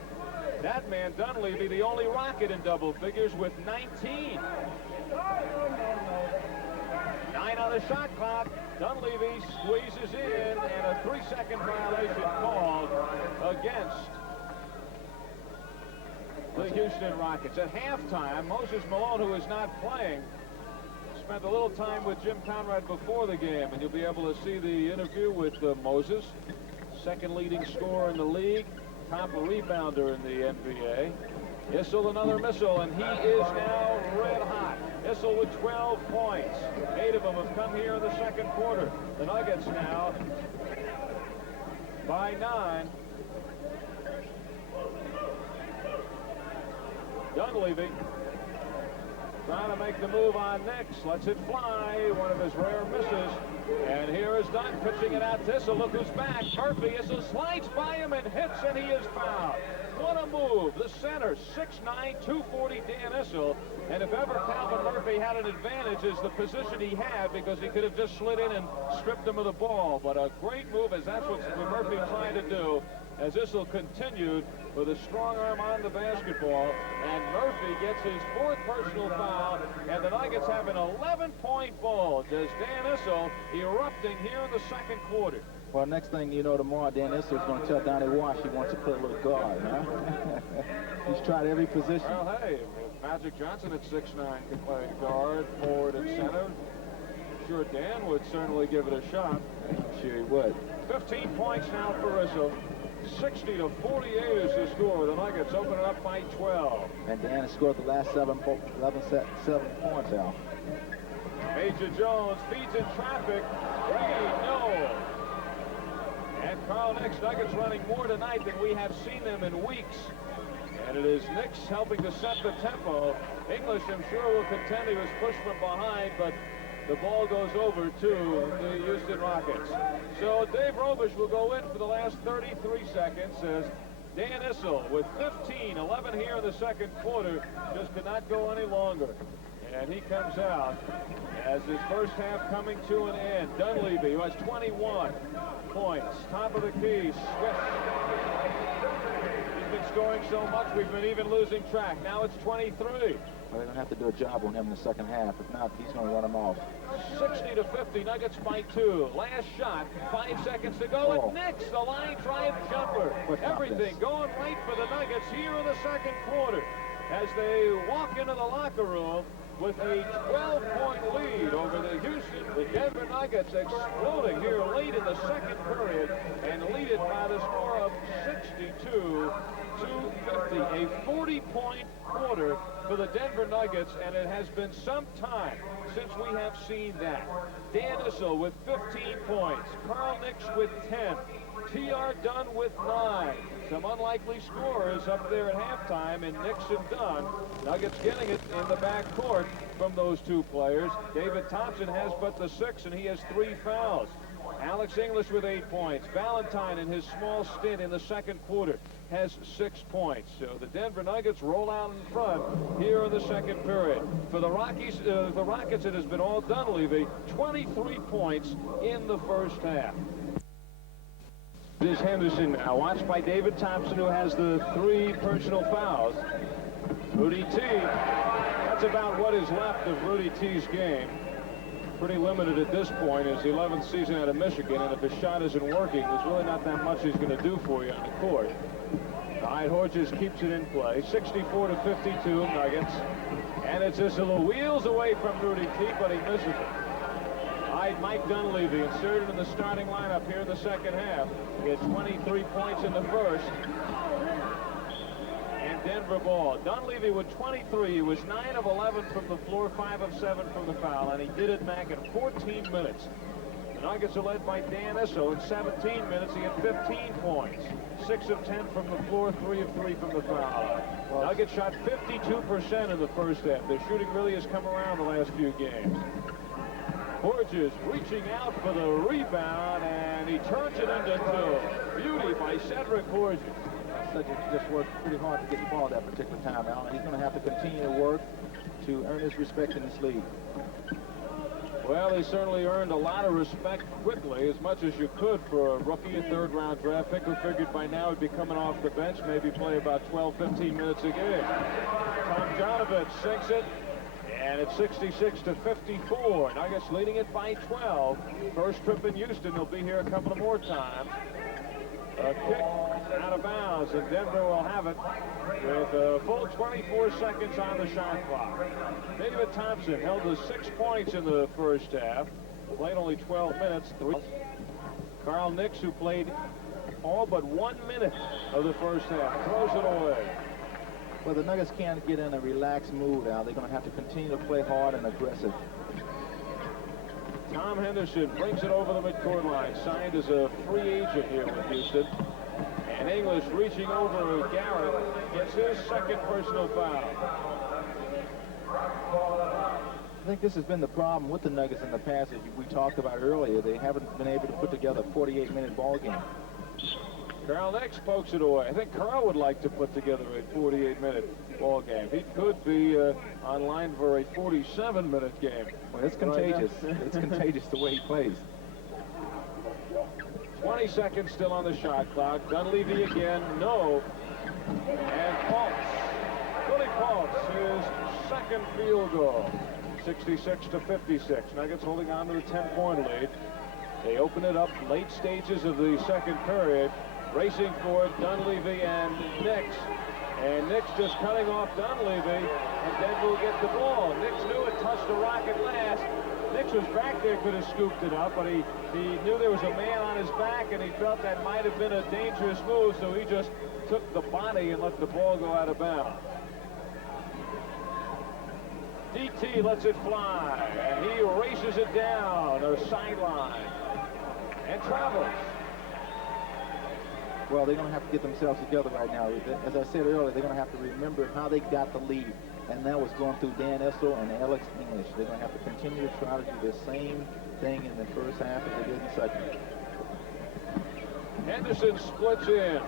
That man, Dunleavy, the only Rocket in double figures with 19. 9 on the shot clock. Dunleavy squeezes in, and a 3-second violation called against the Houston Rockets. At halftime, Moses Malone, who is not playing, spent a little time with Jim Conrad before the game, and you'll be able to see the interview with Moses, 2nd leading scorer in the league, top rebounder in the NBA. Issel another missile, and he is now red hot. Issel with 12 points. 8 of them have come here in the 2nd quarter. The Nuggets now by 9. Dunleavy trying to make the move on Nix. Lets it fly. One of his rare misses. And here is Dunn pitching it out to Issel. Look who's back. Murphy. Issel slides by him and hits, and he is fouled. What a move. The center, 6'9", 240 Dan Issel. And if ever Calvin Murphy had an advantage, is the position he had, because he could have just slid in and stripped him of the ball. But a great move, as that's what Murphy tried to do, as Issel continued with a strong arm on the basketball. And Murphy gets his 4th personal foul, and the Nuggets have an 11-point bulge as Dan Issel erupting here in the 2nd quarter. Well, next thing you know, tomorrow, Dan Issel is going to tell Donnie Wash he wants to play a little guard, huh? He's tried every position. Well, hey, if Magic Johnson at 6'9" can play guard, forward, and center, sure Dan would certainly give it a shot. I'm sure he would. 15 points now for Issel. 60-48 is the score. The Nuggets open it up by 12. And Dan has scored the last 7 points, Al. Major Jones feeds in traffic. Reed, no. And Carl Nix, Nuggets running more tonight than we have seen them in weeks. And it is Nix helping to set the tempo. English, I'm sure, will contend he was pushed from behind, but the ball goes over to the Houston Rockets. So Dave Robish will go in for the last 33 seconds as Dan Issel with 15, 11 here in the second quarter, just cannot go any longer. And he comes out as his first half coming to an end. Dunleavy, who has 21 points, top of the key, swift. He's been scoring so much, we've been even losing track. Now it's 23. Well, they're going to have to do a job on him in the second half. If not, he's going to run him off. 60-50, Nuggets by 2. Last shot, 5 seconds to go. And Nix, the line drive jumper. Everything going right for the Nuggets here in the second quarter as they walk into the locker room with a 12-point lead over the Denver Nuggets, exploding here late in the second period and lead it by the score of 62-50. A 40-point quarter for the Denver Nuggets, and it has been some time since we have seen that. Dan Issel with 15 points, Carl Nix with 10, T.R. Dunn with 9. Some unlikely scorers up there at halftime in Nix and Dunn. Nuggets getting it in the backcourt from those two players. David Thompson has but the 6, and he has 3 fouls. Alex English with 8 points. Valentine in his small stint in the second quarter has 6 points. So the Denver Nuggets roll out in front here in the second period. For the Rockets, it has been all Dunleavy. 23 points in the first half. It is Henderson now, watched by David Thompson, who has the 3 personal fouls. Rudy T, that's about what is left of Rudy T's game. Pretty limited at this point, his 11th season out of Michigan, and if his shot isn't working, there's really not that much he's going to do for you on the court. Hodges keeps it in play, 64-52 Nuggets, and it's Issel who wheels away from Rudy T, but he misses it. Mike Dunleavy inserted in the starting lineup here in the second half. He had 23 points in the first. And Denver ball. Dunleavy with 23. He was 9 of 11 from the floor, 5 of 7 from the foul, and he did it back in 14 minutes. The Nuggets are led by Dan Issel. In 17 minutes, he had 15 points. 6 of 10 from the floor, 3 of 3 from the foul. Nuggets shot 52% in the first half. Their shooting really has come around the last few games. Hodges reaching out for the rebound, and he turns it into 2. Beauty by Cedric Hodges. Cedric just worked pretty hard to get the ball at that particular time, Alan. He's going to have to continue to work to earn his respect in this league. Well, they certainly earned a lot of respect quickly, as much as you could for a rookie, a third-round draft pick who figured by now he'd be coming off the bench, maybe play about 12, 15 minutes a game. Tomjanovich sinks it. And it's 66-54. Nuggets leading it by 12. First trip in Houston. They'll be here a couple of more times. A kick out of bounds, and Denver will have it with a full 24 seconds on the shot clock. David Thompson held to 6 points in the first half. Played only 12 minutes. Carl Nix, who played all but 1 minute of the first half, throws it away. Well, the Nuggets can't get in a relaxed mood, Al. They're going to have to continue to play hard and aggressive. Tom Henderson brings it over the midcourt line, signed as a free agent here with Houston. And English reaching over Garrett gets his second personal foul. I think this has been the problem with the Nuggets in the past, as we talked about earlier. They haven't been able to put together a 48-minute ball game. Carl Nix pokes it away. I think Carl would like to put together a 48-minute ball game. He could be on line for a 47-minute game. Well, it's contagious. It's contagious the way he plays. 20 seconds still on the shot clock. Dunleavy again, no. And Paltz. Willie Paltz, his second field goal. 66-56. Nuggets holding on to the 10-point lead. They open it up late stages of the second period. Racing for it, Dunleavy and Nix. And Nix just cutting off Dunleavy, and Denver will get the ball. Nix knew it touched the rock at last. Nix was back there, could have scooped it up, but he knew there was a man on his back, and he felt that might have been a dangerous move, so he just took the body and let the ball go out of bounds. DT lets it fly, and he races it down a sideline and travels. Well, they're going to have to get themselves together right now. As I said earlier, they're going to have to remember how they got the lead, and that was going through Dan Issel and Alex English. They're going to have to continue to try to do the same thing in the first half as they did in the second. Henderson splits in.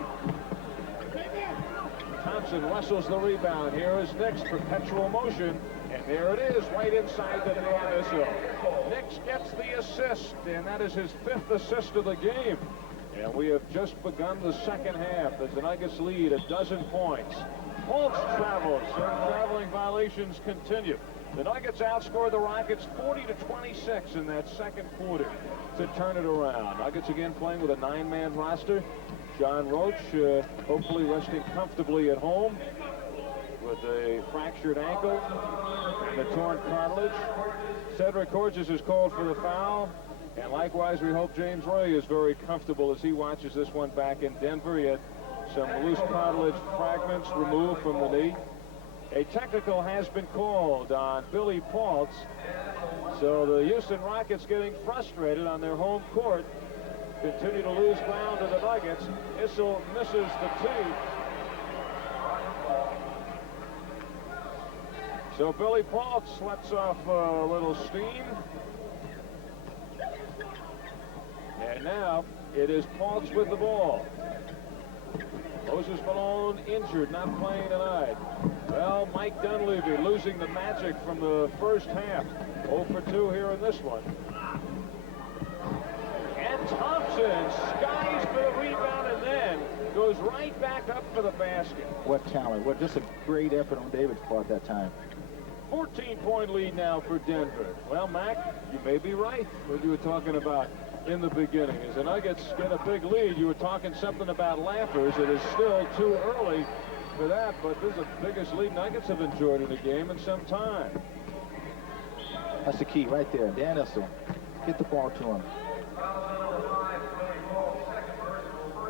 Thompson wrestles the rebound. Here is Nix, perpetual motion. And there it is, right inside the Dan Issel. Nix gets the assist, and that is his 5th assist of the game. And we have just begun the second half as the Nuggets lead a dozen points. Fultz travels, and traveling violations continue. The Nuggets outscored the Rockets 40-26 in that second quarter to turn it around. Nuggets again playing with a 9-man roster. John Roach hopefully resting comfortably at home with a fractured ankle and a torn cartilage. Cedric Horges is called for the foul. And likewise, we hope James Ray is very comfortable as he watches this one back in Denver. He had some loose cartilage fragments removed from the knee. A technical has been called on Billy Paltz. So the Houston Rockets getting frustrated on their home court. Continue to lose ground to the Nuggets. Issel misses the tee. So Billy Paltz lets off a little steam. And now it is Paltz with the ball. Moses Malone injured, not playing tonight. Well, Mike Dunleavy losing the magic from the first half. 0 for 2 here in this one. And Thompson skies for the rebound and then goes right back up for the basket. What talent. What just a great effort on David's part that time. 14-point lead now for Denver. Well, Mac, you may be right what you were talking about in the beginning. As the Nuggets get a big lead, you were talking something about lampers. It is still too early for that, but this is the biggest lead Nuggets have enjoyed in a game in some time. That's the key right there. Dan Issel. Get the ball to him.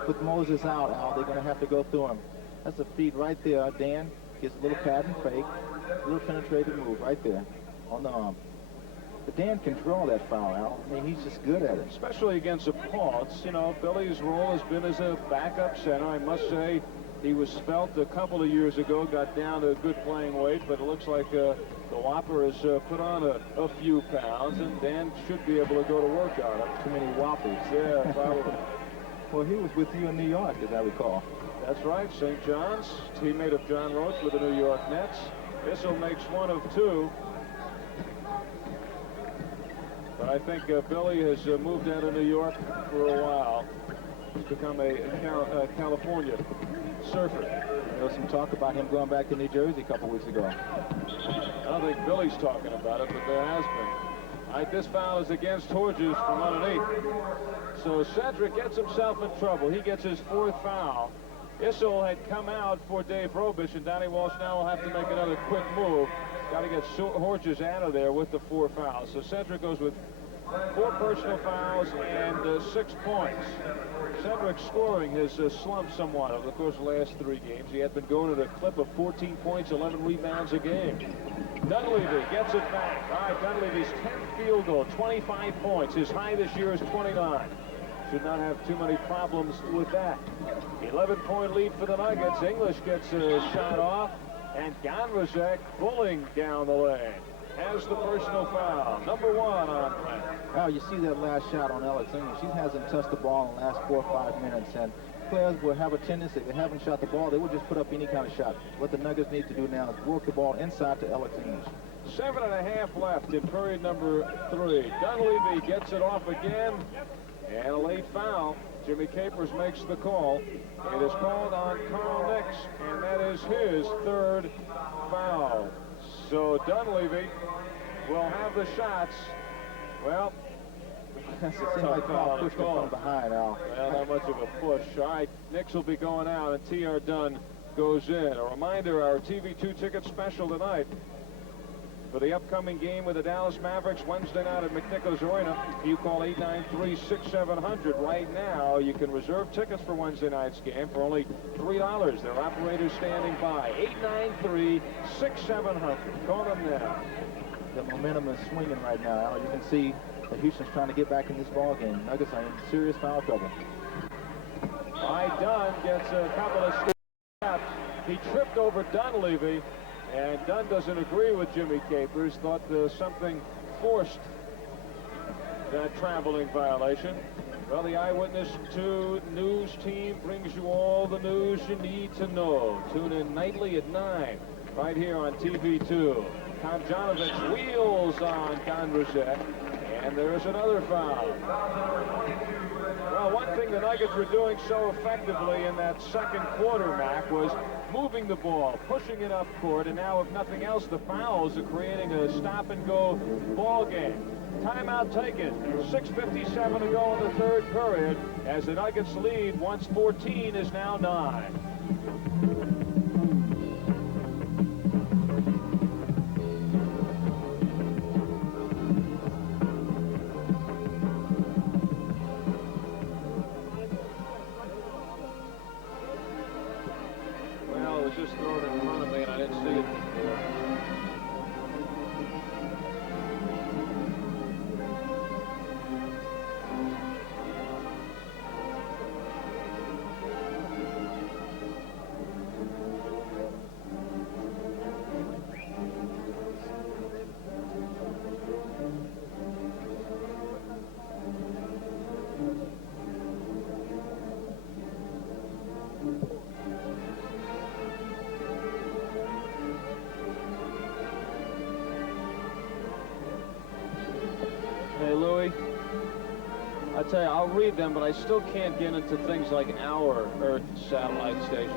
Put Moses out, Al. They're going to have to go through him. That's a feed right there. Dan gets a little pad and fake. A little penetrating move right there on the arm. But Dan can draw that foul, Al. I mean, he's just good at it. Especially against a Paltz. You know, Billy's role has been as a backup center. I must say he was felt a couple of years ago, got down to a good playing weight, but it looks like the Whopper has put on a few pounds, and Dan should be able to go to work on it. Too many Whoppers. Yeah, probably. Well, he was with you in New York, as I recall. That's right, St. John's, teammate of John Roach with the New York Nets. Issel makes 1 of 2. But I think Billy has moved out of New York for a while. He's become a California surfer. There was some talk about him going back to New Jersey a couple weeks ago. I don't think Billy's talking about it, but there has been. All right, this foul is against Horges from underneath. So Cedric gets himself in trouble. He gets his 4th foul. Issel had come out for Dave Robish, and Donnie Walsh now will have to make another quick move. Got to get Horges out of there with the 4 fouls. So Cedric goes with 4 personal fouls and 6 points. Cedric scoring has slumped somewhat over the course of the last 3 games. He had been going at a clip of 14 points, 11 rebounds a game. Dunleavy gets it back. All right, Dunleavy's 10th field goal, 25 points. His high this year is 29. Should not have too many problems with that. 11-point lead for the Nuggets. English gets a shot off, and Ganrasek pulling down the lane. Has the personal foul. Number 1 on play. Well, you see that last shot on Alex English. He hasn't touched the ball in the last 4 or 5 minutes, and players will have a tendency, if they haven't shot the ball, they will just put up any kind of shot. What the Nuggets need to do now is work the ball inside to Alex English. 7.5 left in period number 3. Dunleavy gets it off again, and a late foul. Jimmy Capers makes the call. It is called on Carl Nix, and that is his 3rd foul. So Dunleavy will have the shots. Well, It seemed like Paul pushed him from behind, Al. Well, not much of a push. All right, Nix will be going out, and T.R. Dunn goes in. A reminder, our TV2 ticket special tonight for the upcoming game with the Dallas Mavericks Wednesday night at McNichols Arena. You call 893-6700 right now. You can reserve tickets for Wednesday night's game for only $3. There are operators standing by. 893-6700. Call them now. The momentum is swinging right now, Al. You can see that Houston's trying to get back in this ball game. Nuggets are in serious foul trouble. Dunn gets a couple of steps. He tripped over Dunleavy, and Dunn doesn't agree with Jimmy Capers. Thought something forced that traveling violation. Well, the Eyewitness 2 news team brings you all the news you need to know. Tune in nightly at 9 right here on TV2. Tomjanovich wheels on Condorcet, and there's another foul. Well, one thing the Nuggets were doing so effectively in that second quarter, Mac, was moving the ball, pushing it up court, and now, if nothing else, the fouls are creating a stop-and-go ball game. Timeout taken. 6:57 to go in the third period, as the Nuggets lead once 14 is now 9. Just thrown in front of me, and I didn't see it. Hey, Louie, I tell you, I'll read them, but I still can't get into things like our Earth satellite station.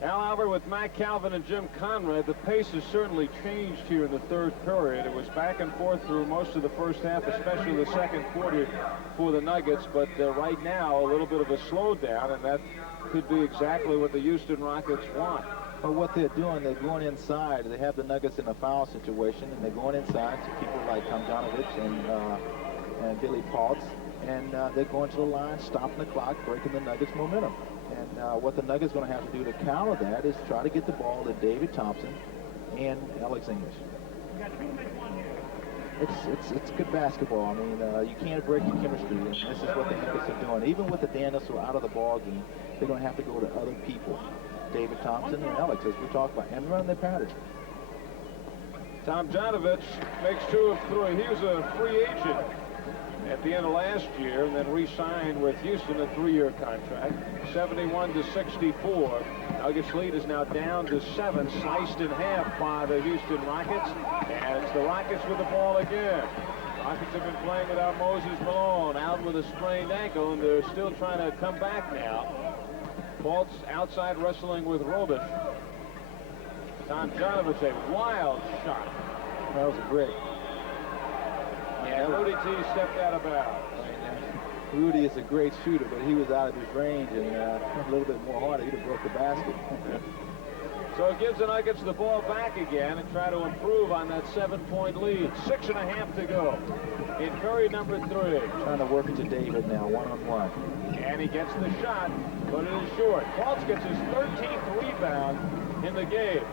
Al Albert with Matt Calvin and Jim Conrad. The pace has certainly changed here in the third period. It was back and forth through most of the first half, especially the second quarter for the Nuggets. But right now, a little bit of a slowdown, and that could be exactly what the Houston Rockets want. But what they're doing, they're going inside. They have the Nuggets in a foul situation, and they're going inside to people like Tomjanovich and Billy Paultz, and they're going to the line, stopping the clock, breaking the Nuggets' momentum. And what the Nuggets are going to have to do to counter that is try to get the ball to David Thompson and Alex English. It's good basketball. I mean, you can't break your chemistry, and this is what the Nuggets are doing. Even with the Dan Issel out of the ball game, they're going to have to go to other people, David Thompson and Alex, as we talked about, and run their pattern. Tomjanovich makes 2 of 3. He was a free agent at the end of last year, and then re-signed with Houston a 3-year contract. 71-64. Nuggets lead is now down to 7, sliced in half by the Houston Rockets, and it's the Rockets with the ball again. Rockets have been playing without Moses Malone, out with a sprained ankle, and they're still trying to come back now. Paultz outside wrestling with Robish. Tomjanovich, a wild shot. That was a brick. And Rudy T stepped out of bounds. Rudy is a great shooter, but he was out of his range, and a little bit more harder, he'd have broke the basket. So it gives the Nuggets the ball back again and try to improve on that 7-point lead. 6.5 to go in period number 3. Trying to work it to David now, one-on-one. And he gets the shot, but it is short. Paultz gets his 13th rebound in the game.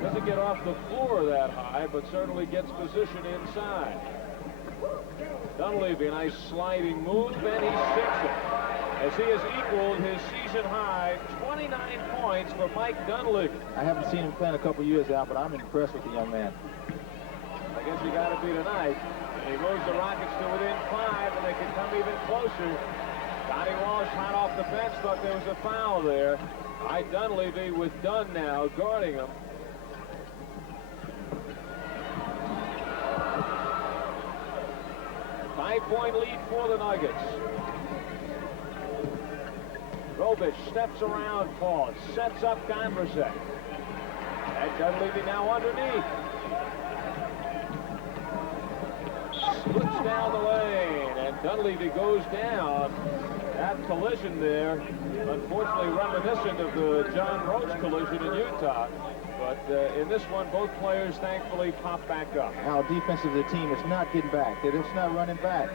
Doesn't get off the floor that high, but certainly gets position inside. Dunleavy, a nice sliding move, and he sticks it, as he has equaled his season-high 29 points for Mike Dunleavy. I haven't seen him play in a couple years out, but I'm impressed with the young man. I guess you got to be tonight. And he moves the Rockets to within 5, and they can come even closer. Donnie Walsh, hot off the bench, thought there was a foul there. Dunleavy with Dunn now guarding him. 5-point lead for the Nuggets. Robic steps around Paul, sets up Gondrasek. And Dunleavy now underneath. Splits down the lane, and Dunleavy goes down. That collision there, unfortunately reminiscent of the John Roach collision in Utah. But in this one, both players thankfully pop back up. How defensive the team is not getting back. They're just not running back.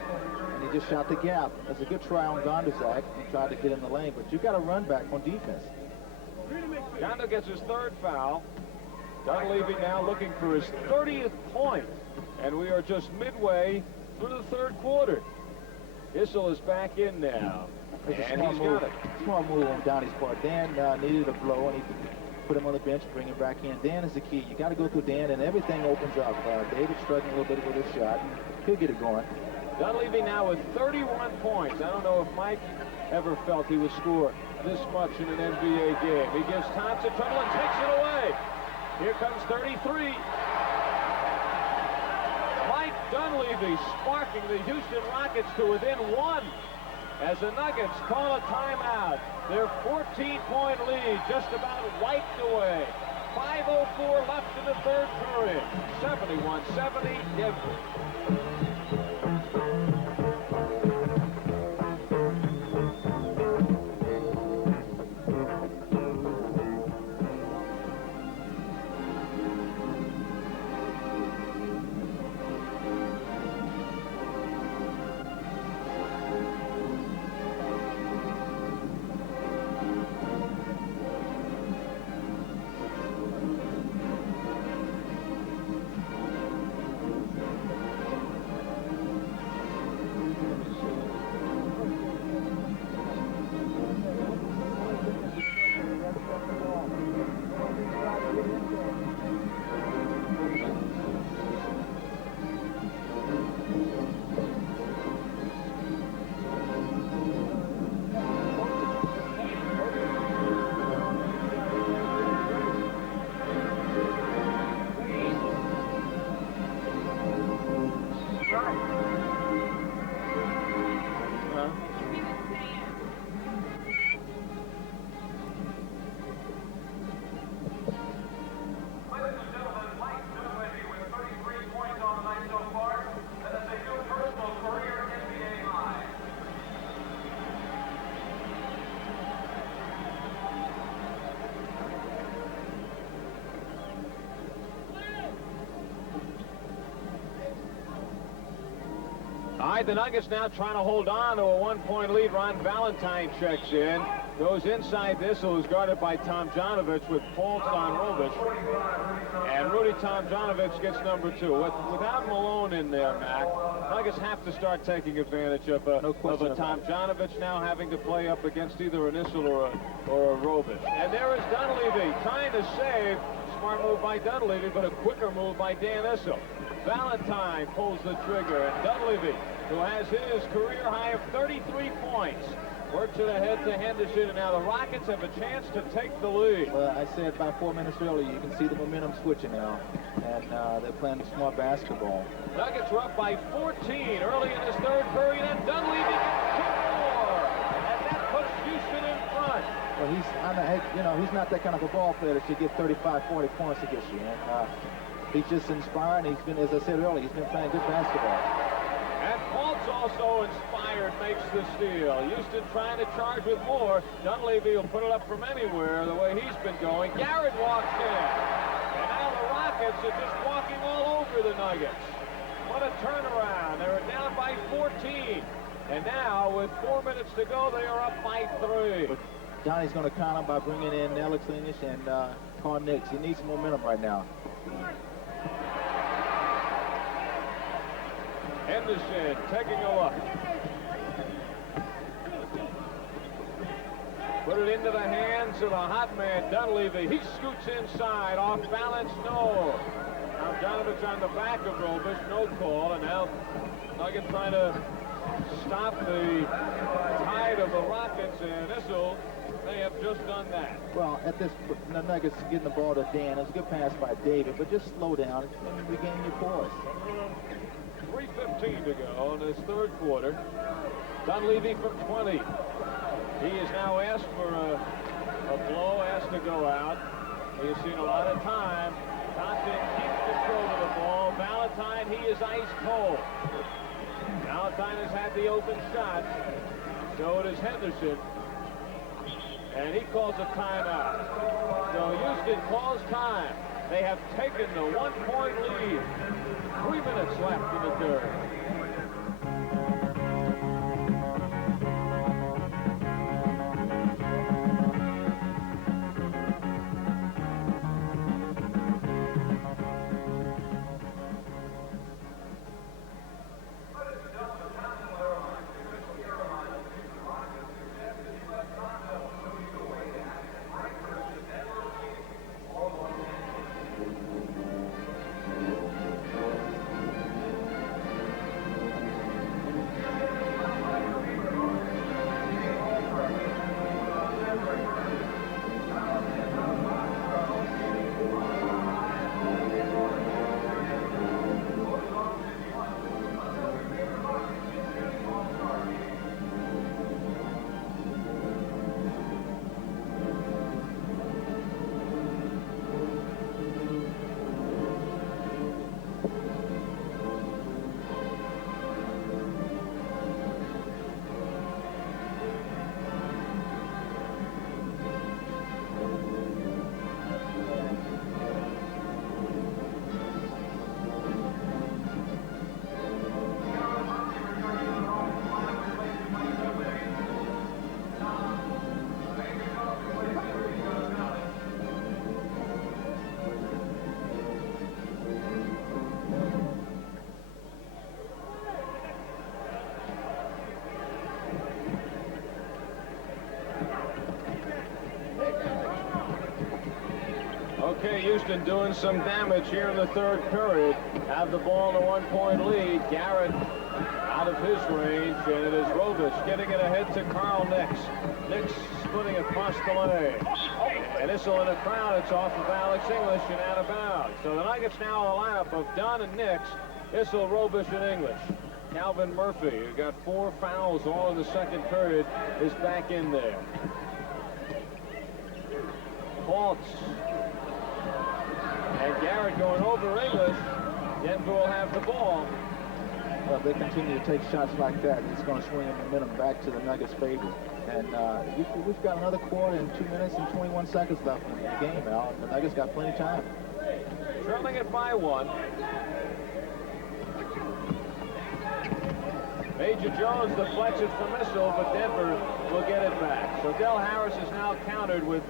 And he just shot the gap. That's a good try on Gondrasek. He tried to get in the lane, but you got to run back on defense. Gondo gets his third foul. Dunleavy now looking for his 30th point. And we are just midway through the third quarter. Issel is back in now. And he's got it. Smart move on Donnie's part. Dan needed a blow, and he put him on the bench, bring him back in. Dan is the key. You got to go through Dan, and everything opens up. David's struggling a little bit with his shot. He'll get it going. Dunleavy now with 31 points. I don't know if Mike ever felt he would score this much in an NBA game. He gives Thompson trouble and takes it away. Here comes 33. Mike Dunleavy sparking the Houston Rockets to within one as the Nuggets call a timeout. Their 14-point lead just about wiped away. 5:04 left in the third period. 71-70 Denver. The Nuggets now trying to hold on to a one-point lead. Ron Valentine checks in. Goes inside Issel, who's guarded by Tomjanovich with faults on Robic. And Rudy Tomjanovich gets number 2. Without Malone in there, Mac, Nuggets have to start taking advantage of a Tomjanovich now having to play up against either an Issel or a Robic. And there is Dunleavy trying to save. Smart move by Dunleavy, but a quicker move by Dan Issel. Valentine pulls the trigger, and Dunleavy, who has his career high of 33 points, works it ahead to Henderson, and now the Rockets have a chance to take the lead. Well, I said about 4 minutes earlier, you can see the momentum switching now, and they're playing smart basketball. Nuggets were up by 14 early in this third period, and Dunleavy gets 2 more, and that puts Houston in front. Well, he's not that kind of a ball player that should get 35, 40 points against you. And he's just inspired, and he's been, as I said earlier, he's been playing good basketball. And Fultz also inspired, makes the steal. Houston trying to charge with more. Dunleavy will put it up from anywhere the way he's been going. Garrett walks in. And now the Rockets are just walking all over the Nuggets. What a turnaround. They were down by 14. And now, with 4 minutes to go, they are up by 3. But Johnny's going to count him by bringing in Alex Lenish and Carl Nix. He needs some momentum right now. Henderson taking a look. Put it into the hands of the hot man, Dunleavy. He scoots inside, off balance, no. Now Tomjanovich on the back of Robic, no call, and now Nuggets trying to stop the tide of the Rockets, and Issel, they have just done that. Well, at this, the Nuggets getting the ball to Dan. It was a good pass by David, but just slow down and regain your poise. 3:15 to go in this third quarter. Dunleavy from 20. He is now asked for a blow, asked to go out. He has seen a lot of time. Thompson keeps control of the ball. Valentine, he is ice cold. Valentine has had the open shot. So it is Henderson. And he calls a timeout. So Houston calls time. They have taken the 1-point lead. 3 minutes left in the third. Okay, Houston doing some damage here in the third period. Have the ball in a 1-point lead. Garrett out of his range, and it is Robish getting it ahead to Carl Nix. Nix splitting across the lane. And Issel in the crowd. It's off of Alex English and out of bounds. So the Nuggets now a lineup of Dunn and Nix, Issel, Robish, and English. Calvin Murphy, who got 4 fouls all in the second period, is back in there. Faults. And Garrett going over English. Denver will have the ball. Well, if they continue to take shots like that, it's going to swing the momentum back to the Nuggets' favor. And we've got another quarter and 2 minutes and 21 seconds left in the game, Al. The Nuggets got plenty of time. Trailing it by 1. Major Jones deflects it from Issel, but Denver will get it back. So Del Harris is now countered with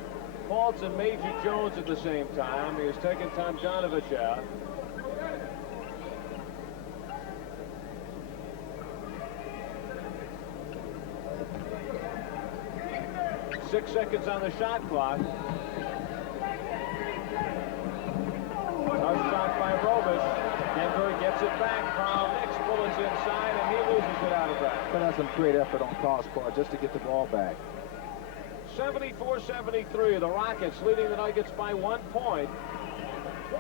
Faults and Major Jones at the same time. He has taken Tomjanovich out. Six seconds on the shot clock. Tough shot by Robish. Denver gets it back. Carl Nix bullets inside, and he loses it out of bounds. But that's some great effort on Carl's part just to get the ball back. 74-73, the Rockets leading the Nuggets by 1 point.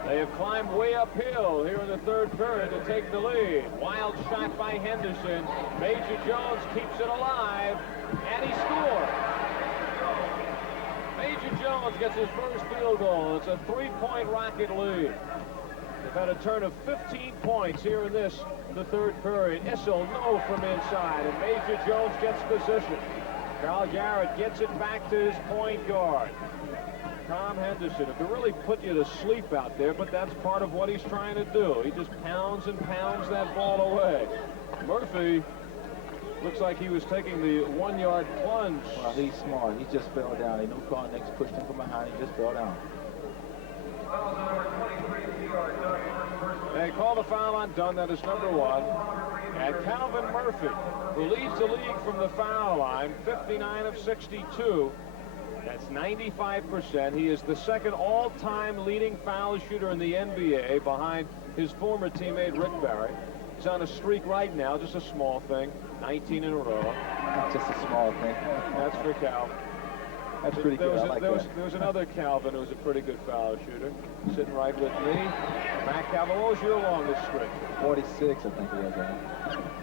They have climbed way uphill here in the third period to take the lead. Wild shot by Henderson. Major Jones keeps it alive, and he scores. Major Jones gets his first field goal. It's a 3-point Rocket lead. They've had a turn of 15 points here in the third period. Issel no from inside, and Major Jones gets position. Carl Garrett gets it back to his point guard. Tom Henderson, it could really put you to sleep out there, but that's part of what he's trying to do. He just pounds and pounds that ball away. Murphy looks like he was taking the 1-yard plunge. Well, he's smart. He just fell down. He knew Carl Nix pushed him from behind. He just fell down. They call the foul on Dunn. That is number 1. And Calvin Murphy, who leads the league from the foul line, 59 of 62. That's 95%. He is the second all-time leading foul shooter in the NBA behind his former teammate Rick Barry. He's on a streak right now, just a small thing, 19 in a row. Not just a small thing. That's for Cal. That's pretty good. I like that. There was another Calvin who was a pretty good foul shooter, sitting right with me. Matt Calvin, what was your longest stretch? 46, I think it was.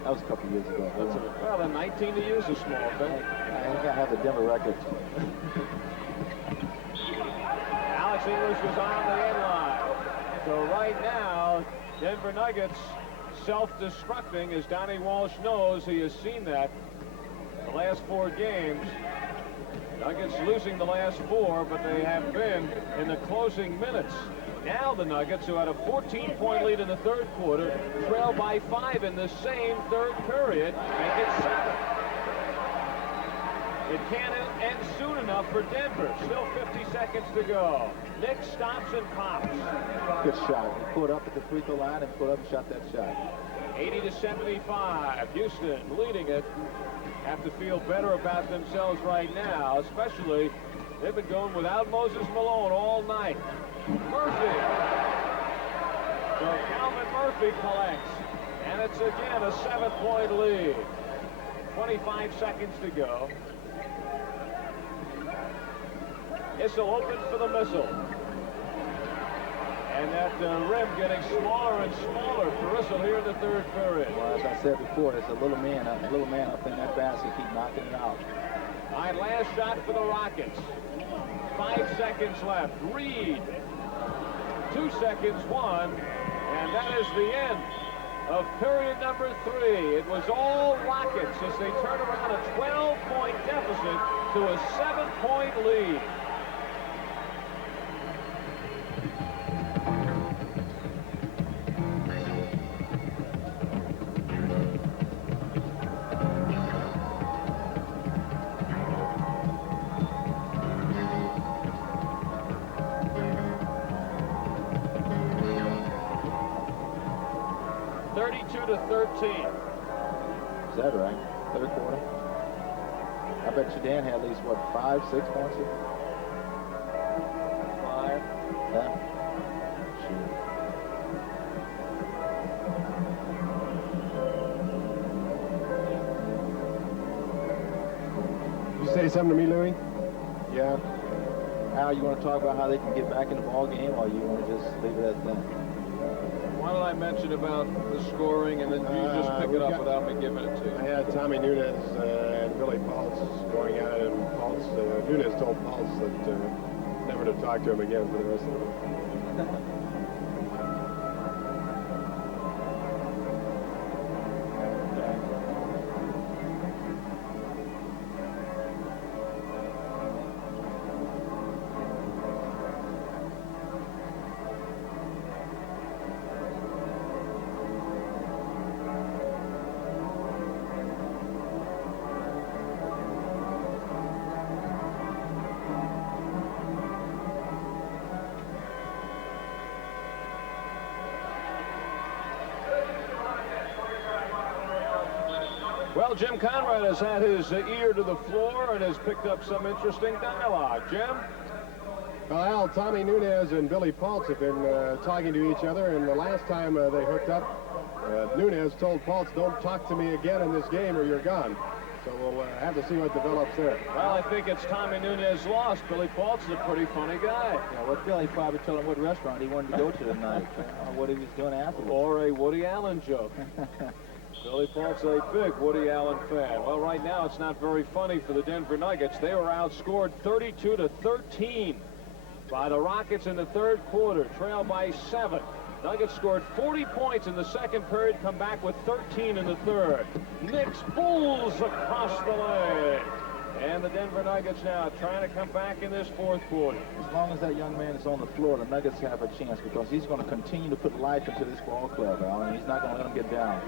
That was a couple years ago. Well, then 19 to you is a small thing. I think I have the Denver record. Alex English was on the end line. So right now, Denver Nuggets self-destructing, as Donnie Walsh knows. He has seen that the last 4 games. Nuggets losing the last 4, but they have been in the closing minutes. Now the Nuggets, who had a 14-point lead in the third quarter, trail by 5 in the same third period, make it 7. It can't end soon enough for Denver. Still 50 seconds to go. Nick stops and pops. Good shot. He pulled up at the free throw line and pulled up and shot that shot. 80 to 75. Houston leading it. Have to feel better about themselves right now, especially they've been going without Moses Malone all night. Murphy. So Calvin Murphy collects, and it's again a 7-point lead. 25 seconds to go. Issel open for the missile. And that rim getting smaller and smaller for Issel here in the third period. Well, as I said before, it's a little man up in that basket, keep knocking it out. All right, last shot for the Rockets. 5 seconds left. Reed. 2 seconds, 1. And that is the end of period number 3. It was all Rockets as they turn around a 12-point deficit to a 7-point lead. To 13. Is that right? Third quarter? I bet you Dan had at least, what, 5, 6 points here? 5. Yeah. Sure. You say something to me, Louie? Yeah. Al, you want to talk about how they can get back in the ball game, or you want to just leave it at that? Why don't I mention about the scoring, and then you just pick it up without me giving it to you? I had Tommy Nunez and Billy Paultz going at it, and Nunez told Paultz that never to talk to him again for the rest of the week. Well, Jim Conrad has had his ear to the floor and has picked up some interesting dialogue. Jim? Well, Al, Tommy Nunez and Billy Paultz have been talking to each other, and the last time they hooked up, Nunez told Paultz, "Don't talk to me again in this game or you're gone." So we'll have to see what develops there. Well, I think it's Tommy Nunez lost. Billy Paultz is a pretty funny guy. Yeah, what Billy probably told him what restaurant he wanted to go to tonight, or what he was doing afterwards. Or a Woody Allen joke. Billy Paultz, a big Woody Allen fan. Well, right now it's not very funny for the Denver Nuggets. They were outscored 32 to 13 by the Rockets in the third quarter, trailed by 7. Nuggets scored 40 points in the second period, come back with 13 in the third. Knicks pulls across the leg. And the Denver Nuggets now trying to come back in this fourth quarter. As long as that young man is on the floor, the Nuggets have a chance because he's going to continue to put life into this ball club, Al, and he's not going to let them get down.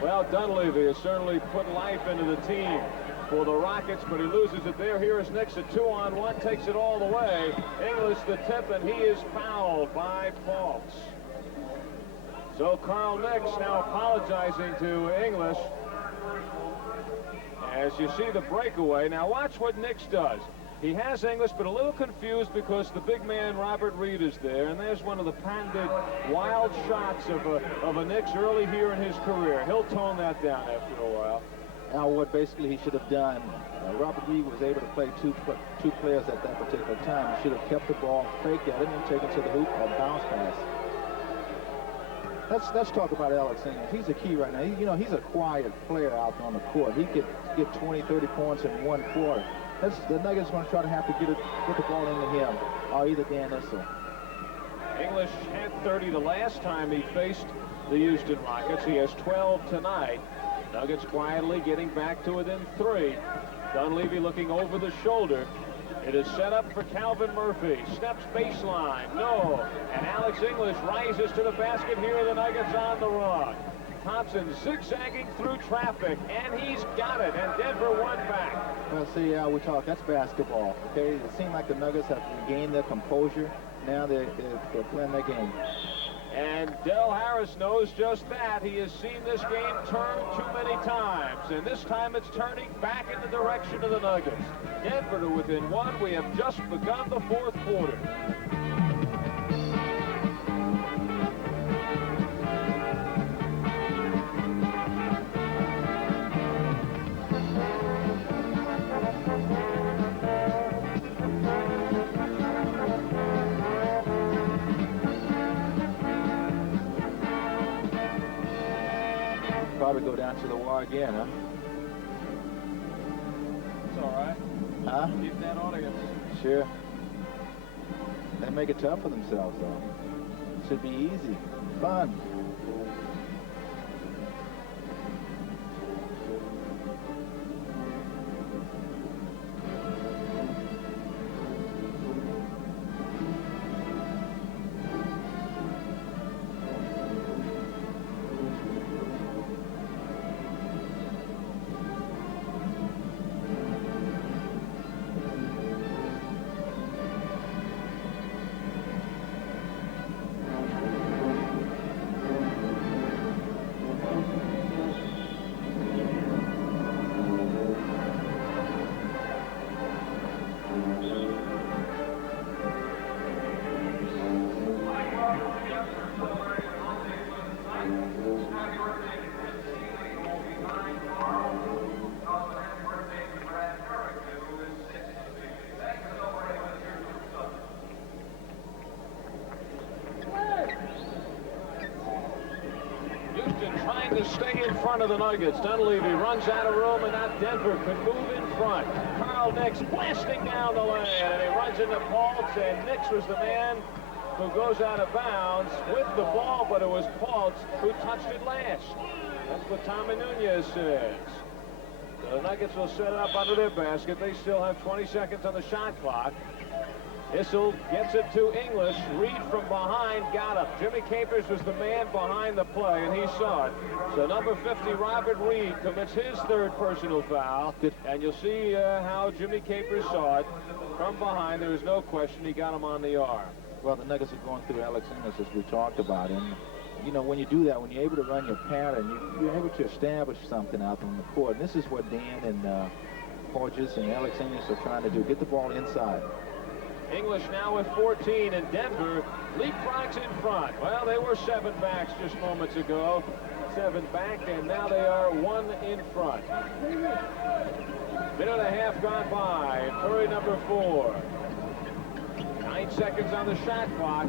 Well, Dunleavy has certainly put life into the team for the Rockets, but he loses it there. Here is Nix, a 2-on-1, takes it all the way. English the tip, and he is fouled by Paultz. So Carl Nix now apologizing to English. As you see the breakaway. Now watch what Nix does. He has English, but a little confused because the big man Robert Reed is there, and there's one of the patented wild shots of a Nix early here in his career. He'll tone that down after a while. Al, what basically he should have done, Robert Reed was able to play two players at that particular time. He should have kept the ball, faked at him, and taken to the hoop or bounce pass. Let's talk about Alex English. He's a key right now. He's a quiet player out there on the court. He could get 20, 30 points in one quarter. The Nuggets going to try to have to get the ball into him, or either Dan Issel. English had 30 the last time he faced the Houston Rockets. He has 12 tonight. Nuggets quietly getting back to within 3. Dunleavy looking over the shoulder. It is set up for Calvin Murphy. Steps baseline. No. And Alex English rises to the basket here. The Nuggets on the run. Thompson zigzagging through traffic, and he's got it. And Denver won back. Well, see, we talk. That's basketball. Okay, it seemed like the Nuggets have regained their composure. Now they're playing their game. And Del Harris knows just that. He has seen this game turn too many times, and this time it's turning back in the direction of the Nuggets. Denver to within 1. We have just begun the 4th quarter. Probably go down to the wire again, huh? It's all right. Huh? Keep that audience. Sure. They make it tough for themselves, though. Should be easy. Fun. To stay in front of the Nuggets. Dunleavy runs out of room, and now Denver can move in front. Carl Nix blasting down the lane, and he runs into Paltz, and Nix was the man who goes out of bounds with the ball, but it was Paltz who touched it last. That's what Tommy Nunez says. The Nuggets will set it up under their basket. They still have 20 seconds on the shot clock. Issel gets it to English. Reed from behind got him. Jimmy Capers was the man behind the play, and he saw it. So number 50, Robert Reed, commits his 3rd personal foul. And you'll see how Jimmy Capers saw it from behind. There is no question he got him on the arm. Well, the Nuggets are going through Alex English, as we talked about. And, when you do that, when you're able to run your pattern, you're able to establish something out on the court. And this is what Dan and Hodges and Alex English are trying to do. Get the ball inside. English now with 14, and Denver leapfrogs in front. Well, they were 7 backs just moments ago. 7 back, and now they are 1 in front. Minute and a half gone by, and Curry number 4. 9 seconds on the shot clock.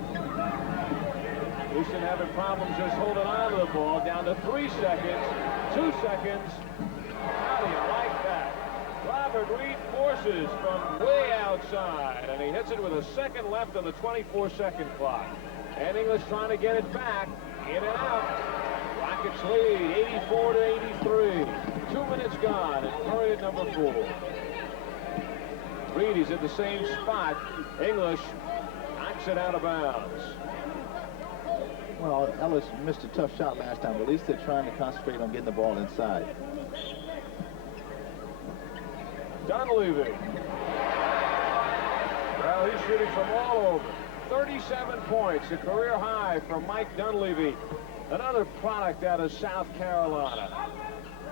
Houston having problems just holding on to the ball. Down to 3 seconds, 2 seconds. How do you like that? Robert Reed forces from way outside, and he hits it with a second left on the 24-second clock. And English trying to get it back, in and out. Rockets lead 84-83. 2 minutes gone, and Curry at number 4. Reed is at the same spot. English knocks it out of bounds. Well, Ellis missed a tough shot last time, but at least they're trying to concentrate on getting the ball inside. Dunleavy. Well, he's shooting from all over. 37 points, a career high from Mike Dunleavy. Another product out of South Carolina.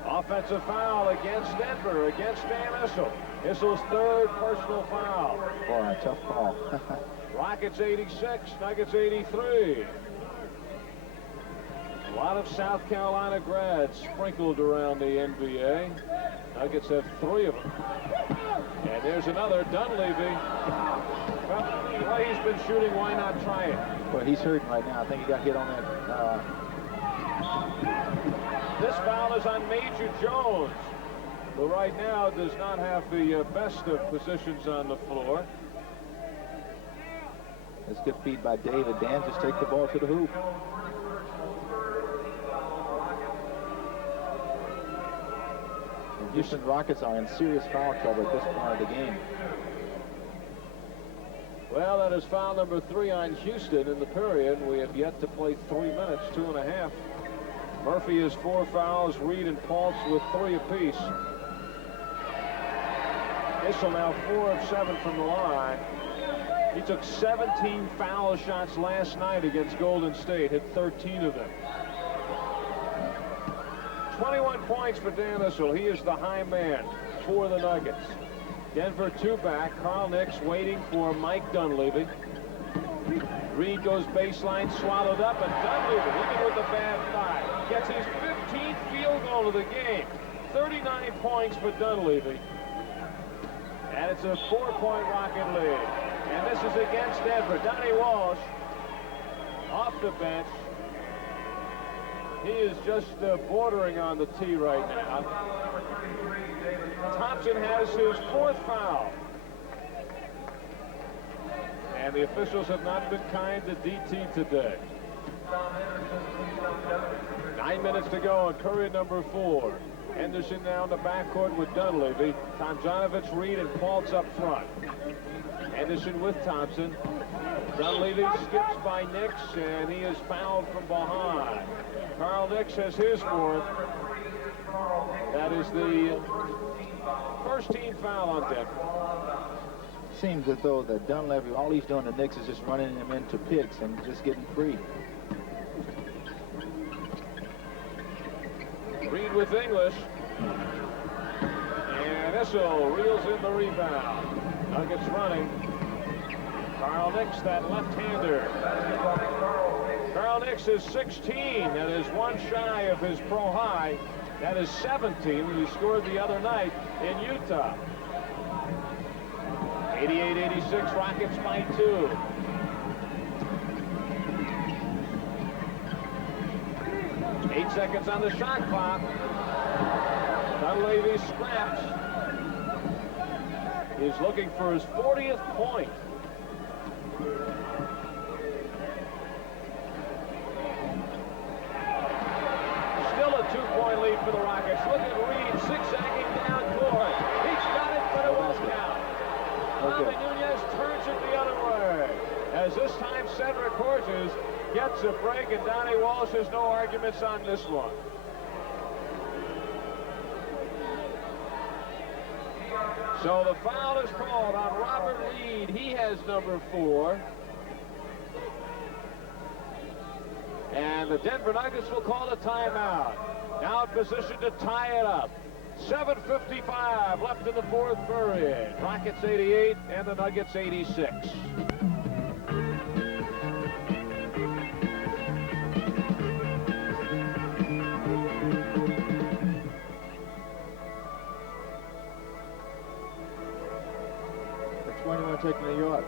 Offensive foul against Denver, against Dan Issel. Issel's 3rd personal foul. Boy, a tough call. Rockets 86, Nuggets 83. lot of South Carolina grads sprinkled around the NBA. Nuggets have 3 of them. And there's another, Dunleavy. Well, the way he's been shooting, why not try it? Well, he's hurting right now. I think he got hit on that. This foul is on Major Jones, who right now does not have the best of positions on the floor. That's good feed by David. Dan just take the ball to the hoop. The Houston Rockets are in serious foul trouble at this point of the game. Well, that is foul number 3 on Houston in the period. We have yet to play 3 minutes, 2.5. Murphy has 4 fouls. Reed and Paultz with 3 apiece. Issel now 4 of 7 from the line. He took 17 foul shots last night against Golden State, hit 13 of them. 21 points for Dan Issel. He is the high man for the Nuggets. Denver 2 back. Carl Nicks waiting for Mike Dunleavy. Reed goes baseline, swallowed up, and Dunleavy, even with a bad 5, gets his 15th field goal of the game. 39 points for Dunleavy. And it's a 4-point Rocket lead. And this is against Denver. Donnie Walsh off the bench. He is just bordering on the tee right now. Thompson has his 4th foul. And the officials have not been kind to DT today. 9 minutes to go on period number 4. Henderson now in the backcourt with Dunleavy. Tomjanovich, Reed, and Paultz up front. Henderson with Thompson. Dunleavy skips by Nicks, and he is fouled from behind. Carl Nicks has his 4th. That is the first team foul on Denver. Seems as though that Dunleavy, all he's doing to Nicks is just running him into picks and just getting free. Reed with English. And Issel reels in the rebound. Nuggets running. Carl Nicks, that left-hander. Carl Nicks is 16. That is 1 shy of his pro high. That is 17 that he scored the other night in Utah. 88-86, Rockets by 2. Eight seconds on the shot clock. Dunleavy scraps. He's looking for his 40th point. Still a 2-point lead for the Rockets. Look at Reed zigzagging down court. He's got it, but it won't count. Tommy Nunez turns it the other way. As this time Cedric Horses gets a break, and Donnie Walsh has no arguments on this one. So the foul is called on Robert Reed. He has number 4. And the Denver Nuggets will call a timeout. Now in position to tie it up. 7:55 left in the 4th period. Rockets 88 and the Nuggets 86. That's when you want to take New York.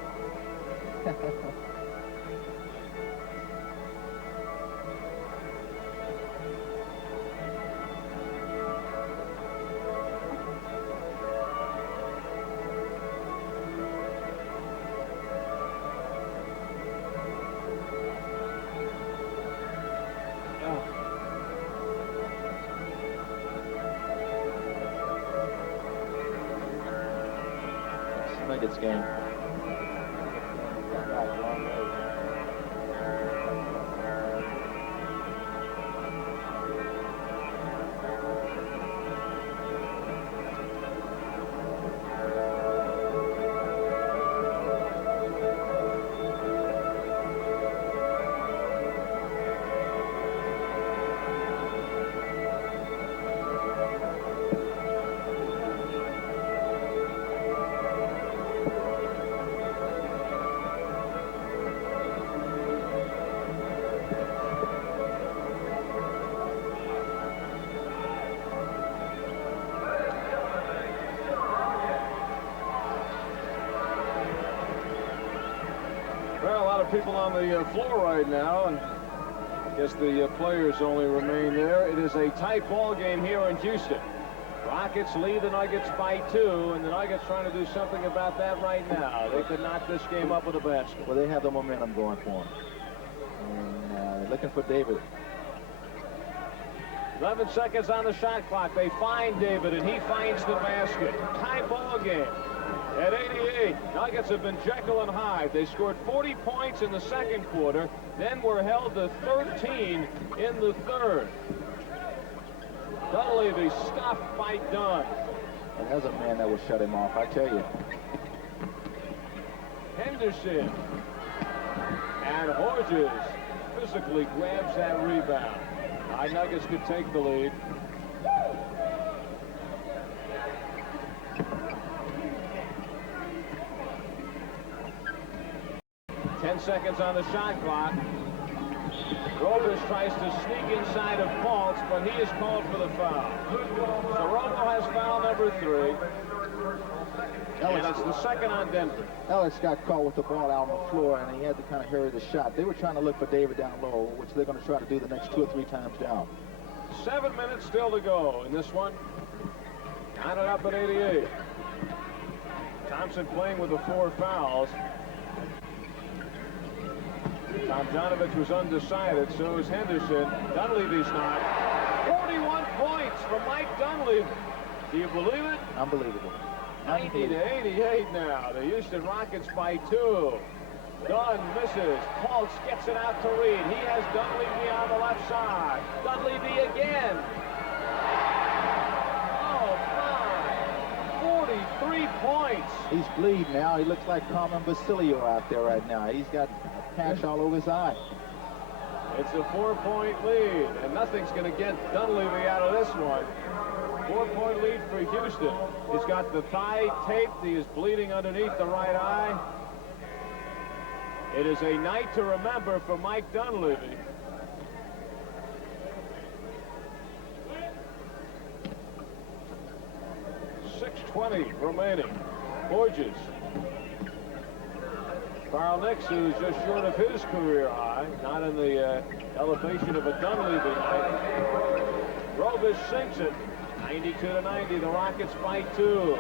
Nuggets game. lot of people on the floor right now, and I guess the players only remain there. It is a tight ball game here in Houston. Rockets lead the Nuggets by 2, and the Nuggets trying to do something about that right now. They could knock this game up with a basket. Well, they have the momentum going for them. And looking for David. 11 seconds on the shot clock. They find David, and he finds the basket. Tie ball game. At 88, Nuggets have been Jekyll and Hyde. They scored 40 points in the second quarter, then were held to 13 in the third. Dunleavy stopped by Dunn. And there's a man that will shut him off, I tell you. Henderson. And Hodges physically grabs that rebound. Nuggets could take the lead. Ten seconds on the shot clock. Rovers tries to sneak inside of Fultz, but he is called for the foul. So Robo has foul number 3. And it's the second on Denver. Ellis got caught with the ball out on the floor, and he had to kind of hurry the shot. They were trying to look for David down low, which they're going to try to do the next 2 or 3 times down. 7 minutes still to go in this one. Got it up at 88. Thompson playing with the 4 fouls. Tomjanovich was undecided, so is Henderson. Dunleavy's not. 41 points from Mike Dunleavy. Do you believe it? Unbelievable. 90 to 88 now. The Houston Rockets by 2. Dunn misses. Fultz gets it out to Reed. He has Dunleavy on the left side. Dunleavy again. Oh, my. 43 points. He's bleeding now. He looks like Carmen Basilio out there right now. He's got patch all over his eye. It's a 4-point lead, and nothing's going to get Dunleavy out of this one. 4-point lead for Houston. He's got the thigh taped. He is bleeding underneath the right eye. It is a night to remember for Mike Dunleavy. .620 remaining. Borges. Carl Nix, who's just short of his career high, not in the elevation of a Dunleavy night. Rovers sinks it. 92 to 90. The Rockets by 2.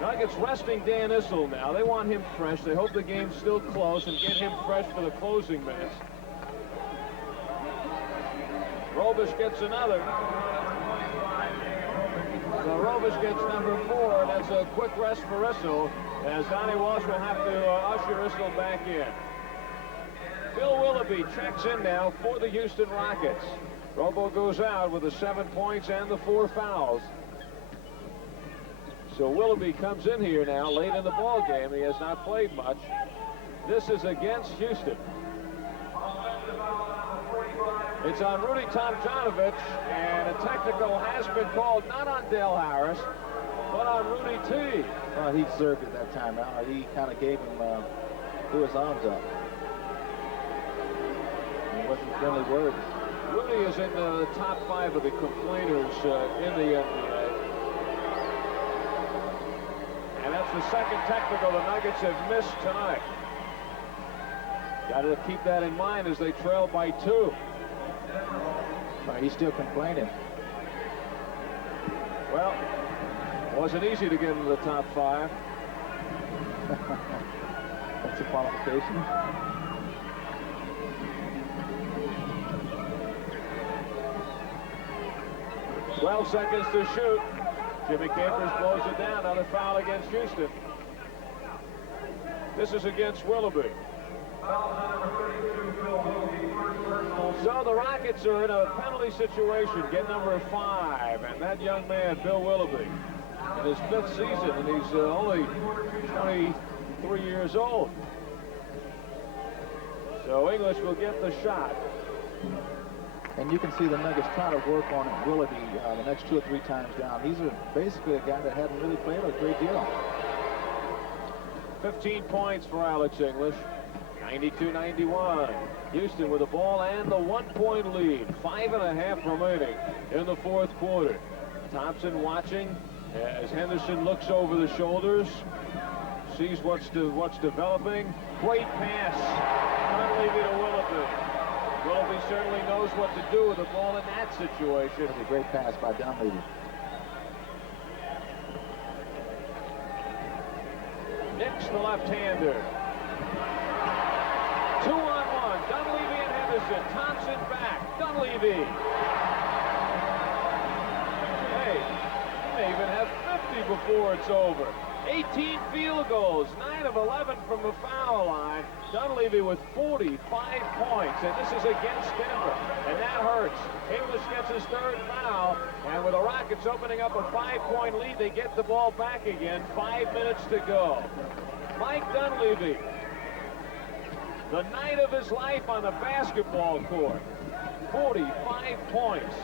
Nuggets resting Dan Issel now. They want him fresh. They hope the game's still close and get him fresh for the closing minutes. Robish gets another. So Robish gets number 4, and that's a quick rest for Issel, as Donnie Walsh will have to usher Issel back in. Bill Willoughby checks in now for the Houston Rockets. Robo goes out with the 7 points and the 4 fouls. So Willoughby comes in here now late in the ball game. He has not played much. This is against Houston. It's on Rudy Tomjanovich, and a technical has been called not on Dale Harris, but on Rudy T. Well, he deserved it that time. He kind of gave him, threw his arms up. He wasn't really worried. Rudy is in the top 5 of the complainers in the NBA. And that's the second technical the Nuggets have missed tonight. Got to keep that in mind as they trail by 2. Right, he's still complaining. Well, it wasn't easy to get into the top 5. That's a qualification. Twelve seconds to shoot. Jimmy Capers blows it down. Another foul against Houston. This is against Willoughby. So the Rockets are in a penalty situation. Get number 5. And that young man, Bill Willoughby, in his 5th season, and he's only 23 years old. So English will get the shot. And you can see the Nuggets try to work on Willoughby the next 2 or 3 times down. He's basically a guy that hadn't really played a great deal. 15 points for Alex English. 92-91. Houston with the ball and the 1-point lead. 5.5 remaining in the 4th quarter. Thompson watching as Henderson looks over the shoulders, sees what's developing. Great pass Dunleavy to Willoughby. Willoughby certainly knows what to do with the ball in that situation. It's a great pass by Dunleavy. Nix, the left-hander. 2-on-1. Dunleavy and Henderson. Thompson back. Dunleavy. Hey, he may even have 50 before it's over. 18 field goals, 9 of 11 from the foul line. Dunleavy with 45 points, and this is against Denver, and that hurts. English gets his third foul, and with the Rockets opening up a 5-point lead, they get the ball back again. 5 minutes to go. Mike Dunleavy, the night of his life on the basketball court. 45 points.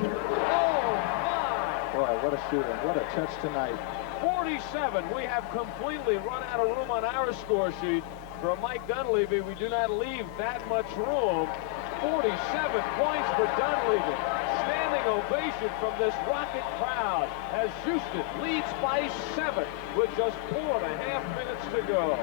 Oh, my! Boy, what a shooter. What a touch tonight. 47. We have completely run out of room on our score sheet. For Mike Dunleavy, we do not leave that much room. 47 points for Dunleavy. Standing ovation from this Rocket crowd as Houston leads by 7 with just 4.5 minutes to go.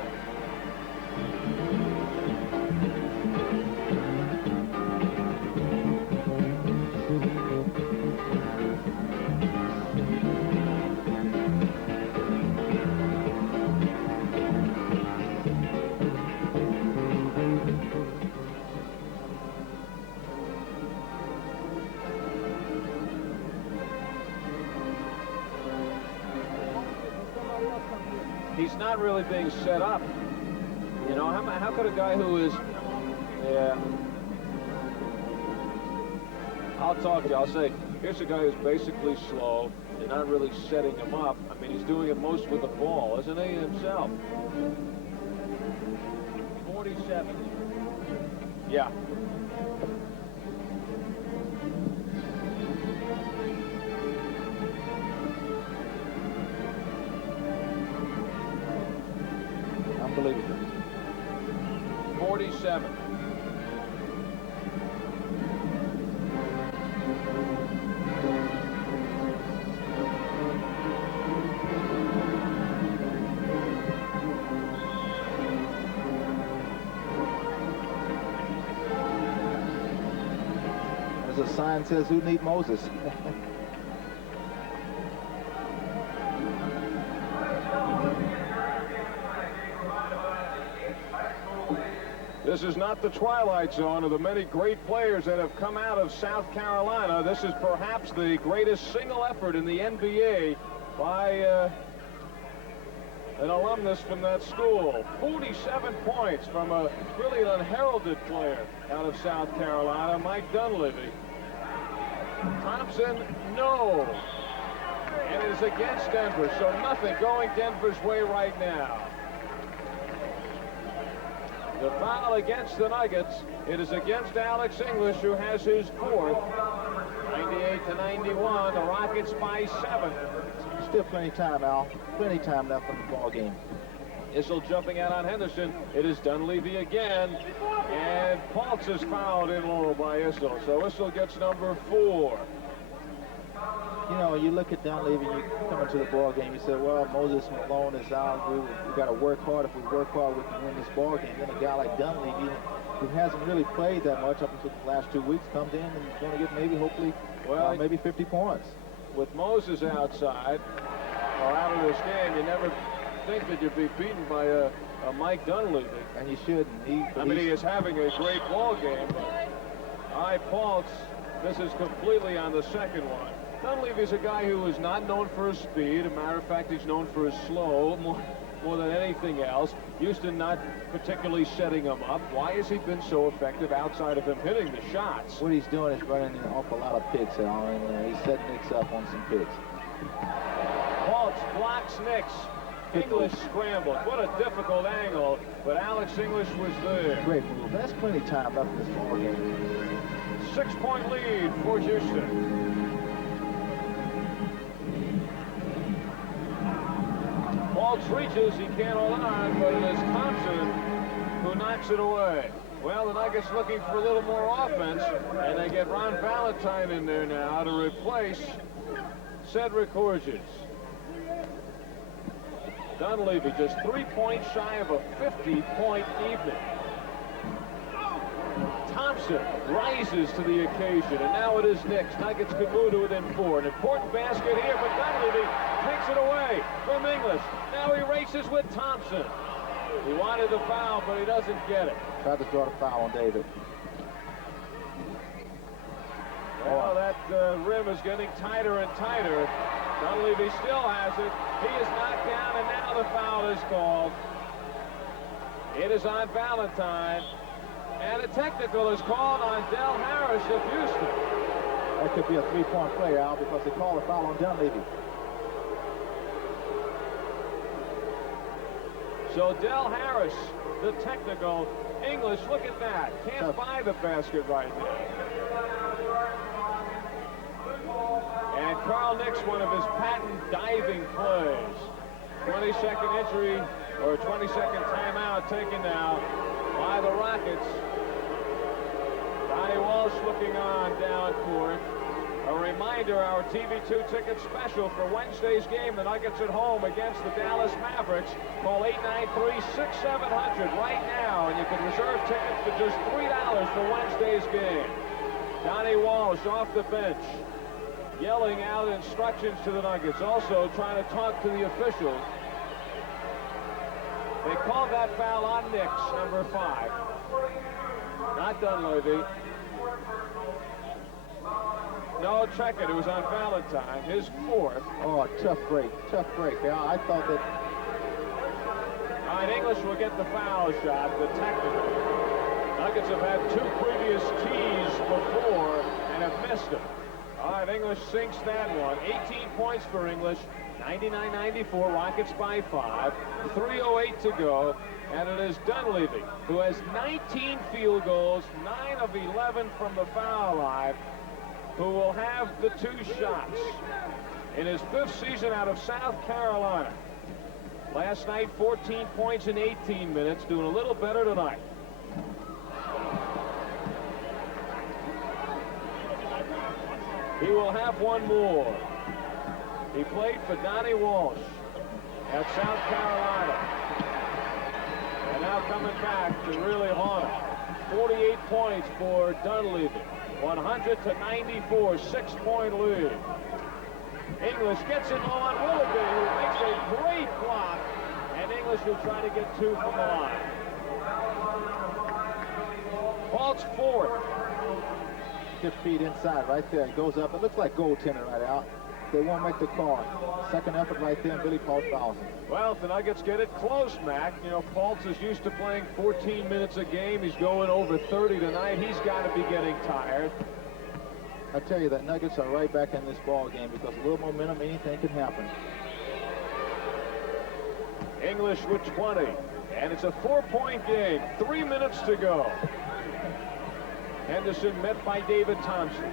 He's not really being set up. You know, how could a guy who is, yeah, I'll talk to you. I'll say, here's a guy who's basically slow. You're not really setting him up. I mean, he's doing it most with the ball, isn't he, himself? 47. Yeah. Unbelievable. 47. As a sign says, who need Moses? This is not the twilight zone of the many great players that have come out of South Carolina. This is perhaps the greatest single effort in the NBA by an alumnus from that school. 47 points from a really an unheralded player out of South Carolina, Mike Dunleavy. Thompson, no. And it is against Denver, so nothing going Denver's way right now. The foul against the Nuggets. It is against Alex English, who has his fourth. 98-91. The Rockets by 7. Still plenty of time, Al. Plenty of time left in the ball game. Issel jumping out on Henderson. It is Dunleavy again. And Paltz is fouled in low by Issel. So Issel gets number 4. You know, you look at Dunleavy, you come into the ball game, you say, well, Moses Malone is out. We got to work hard. If we work hard, we can win this ball game. Then a guy like Dunleavy, who hasn't really played that much up until the last 2 weeks, comes in and is going to get maybe, hopefully, maybe 50 points. With Moses outside, or out of this game, you never think that you'd be beaten by a Mike Dunleavy. And you shouldn't. He is having a great ball game, but Paltz, this is completely on the second one. Dunleavy's a guy who is not known for his speed. As a matter of fact, he's known for his slow more than anything else. Houston not particularly setting him up. Why has he been so effective outside of him hitting the shots? What he's doing is running an awful lot of picks, Al, and he's setting Nix up on some picks. Paltz blocks Nix. English scrambled. What a difficult angle, but Alex English was there. Great move. That's plenty of time left in this ball game. 6-point lead for Houston. Paltz reaches, he can't hold on, but it is Thompson who knocks it away. Well, the Nuggets looking for a little more offense, and they get Ron Valentine in there now to replace Cedric Horges. Dunleavy just 3 points shy of a 50-point evening. Thompson rises to the occasion, and now it is Knicks. Nuggets could move to within 4. An important basket here, but Dunleavy takes it away from English. Now he races with Thompson. He wanted the foul, but he doesn't get it. Tried to draw the foul on David. Well, that rim is getting tighter and tighter. Dunleavy still has it. He is knocked down, and now the foul is called. It is on Valentine. And a technical is called on Del Harris of Houston. That could be a three-point play, Al, because they called a foul on Dunleavy. So Del Harris, the technical. English, look at that. Can't buy the basket right now. And Carl Nicks, one of his patent diving plays. 20-second injury, or 20-second timeout taken now by the Rockets. Donnie Walsh looking on down court. A reminder, our TV2 ticket special for Wednesday's game, the Nuggets at home against the Dallas Mavericks. Call 893-6700 right now, and you can reserve tickets for just $3 for Wednesday's game. Donnie Walsh off the bench, yelling out instructions to the Nuggets, also trying to talk to the officials. They called that foul on Nicks, number 5. Not Dunleavy. No, check it. It was on Valentine, his 4th. Oh, tough break. Tough break. Yeah, I thought that. All right, English will get the foul shot, the technical. Nuggets have had 2 previous tees before and have missed them. All right, English sinks that one. 18 points for English. 99-94, Rockets by 5. 3:08 to go. And it is Dunleavy, who has 19 field goals, 9 of 11 from the foul line, who will have the 2 shots in his 5th season out of South Carolina. Last night, 14 points in 18 minutes, doing a little better tonight. He will have one more. He played for Donnie Walsh at South Carolina. And now coming back to really haunt him. 48 points for Dunleavy. 100-94, 6-point lead. English gets it on Willoughby, who makes a great block. And English will try to get 2 from the line. Paul's 4th. 6 feet inside right there. It goes up. It looks like goaltender right out. They won't make the call. Second effort right there, and Billy Paultz fouls him. Well, if the Nuggets get it close, Mac, you know, Paultz is used to playing 14 minutes a game. He's going over 30 tonight. He's got to be getting tired. I tell you, that Nuggets are right back in this ball game because a little momentum, anything can happen. English with 20, and it's a 4-point game. 3 minutes to go. Henderson met by David Thompson.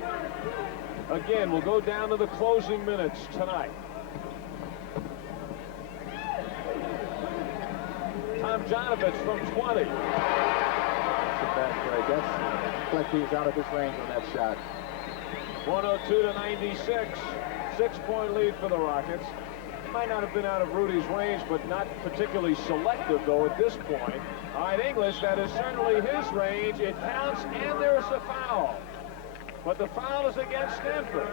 Again, we'll go down to the closing minutes tonight. Tom Janovich from 20. That's a bad break. That's like he was out of his range on that shot. 102-96. 6-point lead for the Rockets. Might not have been out of Rudy's range, but not particularly selective, though, at this point. All right, English, that is certainly his range. It counts, and there's a foul. But the foul is against Stanford.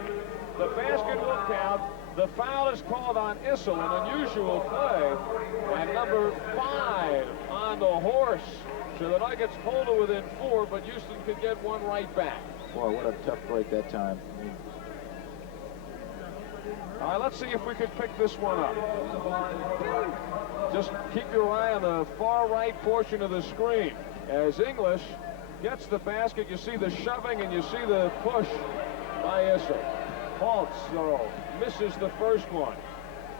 The basket will count. The foul is called on Issel, an unusual play. And number 5 on the horse. So the Nuggets hold it within 4, but Houston could get one right back. Boy, what a tough break that time. All right, let's see if we could pick this one up. Just keep your eye on the far right portion of the screen. As English gets the basket, you see the shoving and you see the push by Issel. Paultz, though, misses the first one.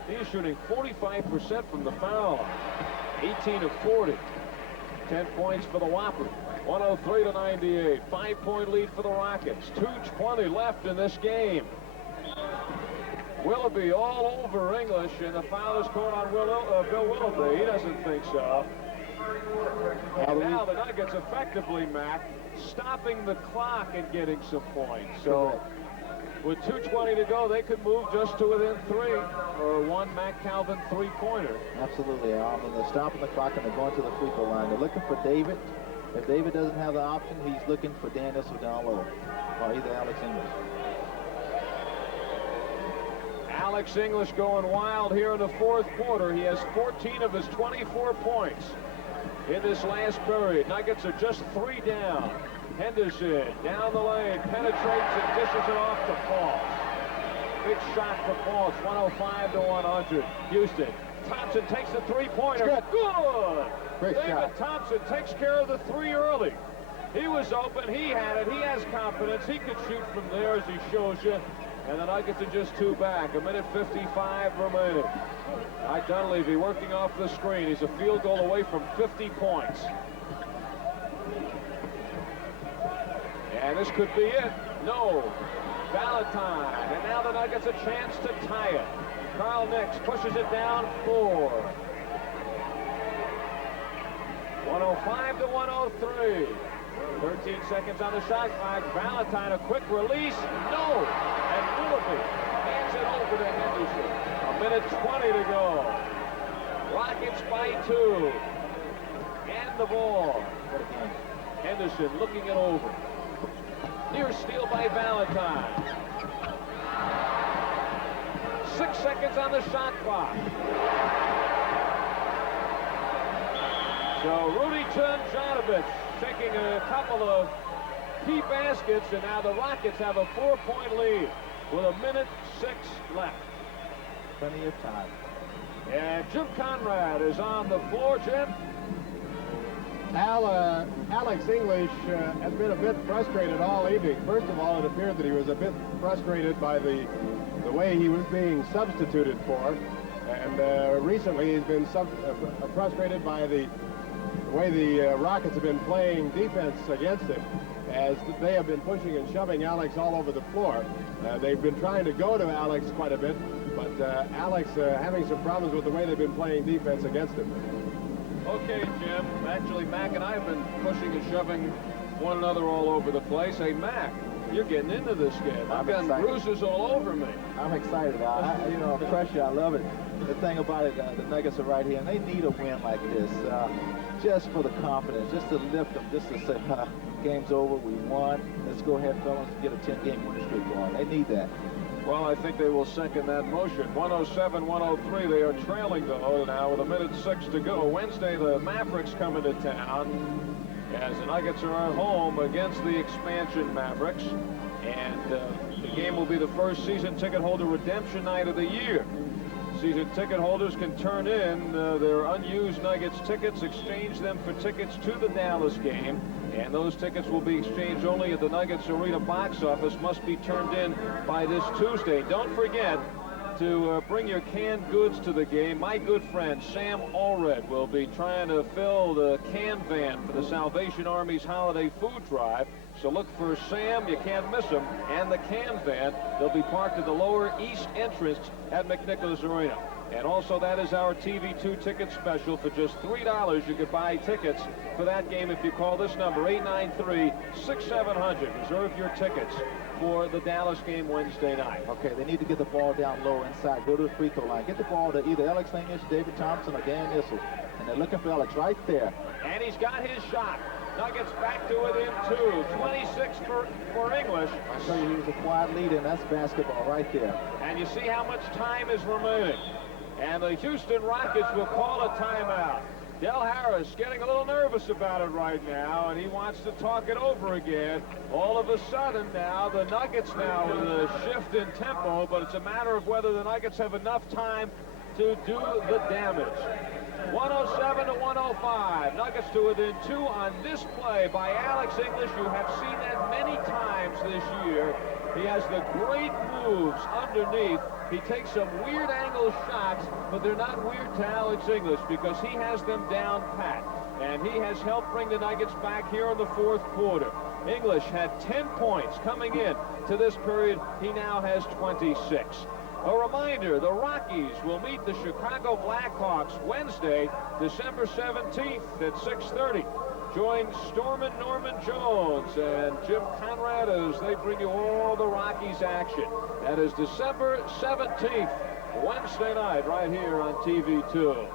He's shooting 45% from the foul line. 18 of 40. 10 points for the Whopper. 103-98. 5-point lead for the Rockets. 2:20 left in this game. Willoughby all over English, and the foul is called on Bill Willoughby. He doesn't think so. And now the Nuggets effectively, Mac, stopping the clock and getting some points. So with 2:20 to go, they could move just to within 3, or one Mac Calvin 3-pointer. Absolutely, Al. I mean, they're stopping the clock and they're going to the free throw line. They're looking for David If David doesn't have the option, he's looking for Dan Issel down low, or either Alex English. Alex English going wild here in the fourth quarter. He has 14 of his 24 points in this last period. Nuggets are just 3 down. Henderson down the lane, penetrates and dishes it off to Paul. Big shot for Paul. It's 105 to 100. Houston. Thompson takes the three-pointer. Good. Great David shot. Thompson takes care of the 3 early. He was open. He had it. He has confidence. He could shoot from there, as he shows you. And the Nuggets are just 2 back. 1:55 remaining. Dunleavy working off the screen. He's a field goal away from 50 points. And this could be it. No. Valentine. And now the Nuggets a chance to tie it. Carl Nix pushes it down 4. 105 to 103. 13 seconds on the shot clock. Valentine, a quick release. No. And Willoughby hands it over to Henderson. 1:20 to go. Rockets by 2. And the ball. Henderson looking it over. Near steal by Valentine. 6 seconds on the shot clock. So Rudy T taking a couple of key baskets, and now the Rockets have a 4-point lead with 1:06 left. Plenty of time. And Jim Conrad is on the floor. Jim? Alex English has been a bit frustrated all evening. First of all, it appeared that he was a bit frustrated by the way he was being substituted for. And recently he's been frustrated by the way the Rockets have been playing defense against him, as they have been pushing and shoving Alex all over the floor. They've been trying to go to Alex quite a bit, but Alex having some problems with the way they've been playing defense against him. Okay, Jim. Actually, Mac and I have been pushing and shoving one another all over the place. Hey, Mac, you're getting into this game. I've got bruises all over me. I'm excited. You know, pressure, I love it. The thing about it, the Nuggets are right here, and they need a win like this, just for the confidence, just to lift them, just to say, game's over, we won. Let's go ahead, fellas, and get a 10-game winning streak going. They need that. Well, I think they will second that motion. 107-103. They are trailing, though, now with 1:06 to go. Wednesday, the Mavericks come into town as the Nuggets are at home against the expansion Mavericks. And the game will be the first season ticket holder redemption night of the year. Season ticket holders can turn in their unused Nuggets tickets, exchange them for tickets to the Dallas game, and those tickets will be exchanged only at the Nuggets Arena box office, must be turned in by this Tuesday. Don't forget to bring your canned goods to the game. My good friend Sam Allred will be trying to fill the can van for the Salvation Army's holiday food drive. So look for Sam, you can't miss him, and the can van. They'll be parked at the lower east entrance at McNicholas Arena. And also, that is our TV2 ticket special. For just $3, you could buy tickets for that game if you call this number, 893-6700. Reserve your tickets for the Dallas game Wednesday night. Okay, they need to get the ball down low inside. Go to the free throw line. Get the ball to either Alex English, David Thompson, or Dan Issel. And they're looking for Alex right there. And he's got his shot. Nuggets back to within 2. 26 for English. I tell you, he was a quiet leader, and that's basketball right there. And you see how much time is remaining. And the Houston Rockets will call a timeout. Del Harris getting a little nervous about it right now, and he wants to talk it over again. All of a sudden now, the Nuggets now with a shift in tempo, but it's a matter of whether the Nuggets have enough time to do the damage. 107 to 105. Nuggets to within 2 on this play by Alex English. You have seen that many times this year. He has the great moves underneath. He takes some weird angle shots, but they're not weird to Alex English because he has them down pat. And he has helped bring the Nuggets back here in the fourth quarter. English had 10 points coming in to this period. He now has 26. A reminder, the Rockies will meet the Chicago Blackhawks Wednesday, December 17th at 6:30. Join Stormin' Norman Jones and Jim Conrad as they bring you all the Rockies action. That is December 17th, Wednesday night, right here on TV2.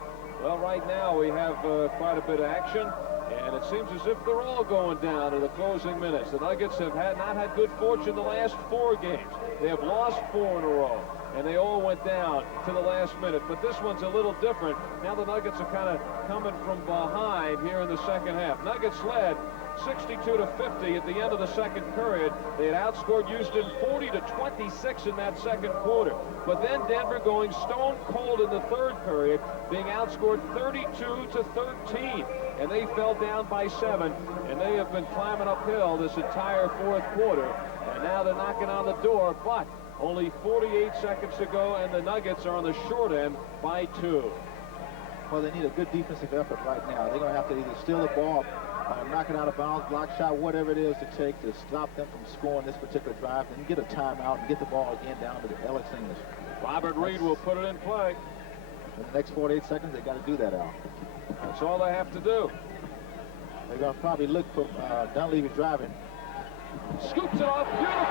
Well, right now we have quite a bit of action. And it seems as if they're all going down in the closing minutes. The Nuggets have not had good fortune the last 4 games. They have lost 4 in a row, and they all went down to the last minute. But this one's a little different. Now the Nuggets are kind of coming from behind here in the second half. Nuggets led 62-50 at the end of the second period. They had outscored Houston 40-26 in that second quarter. But then Denver going stone cold in the third period, being outscored 32-13. And they fell down by 7, and they have been climbing uphill this entire fourth quarter. And now they're knocking on the door, but only 48 seconds to go, and the Nuggets are on the short end by 2. Well, they need a good defensive effort right now. They're going to have to either steal the ball, knock it out of bounds, block shot, whatever it is to take to stop them from scoring this particular drive, and get a timeout and get the ball again down to the Alex English. Robert Reed will put it in play. In the next 48 seconds, they got to do that, Al. That's all they have to do. They're going to probably look for Dunleavy driving. Scoops it off. Beautiful.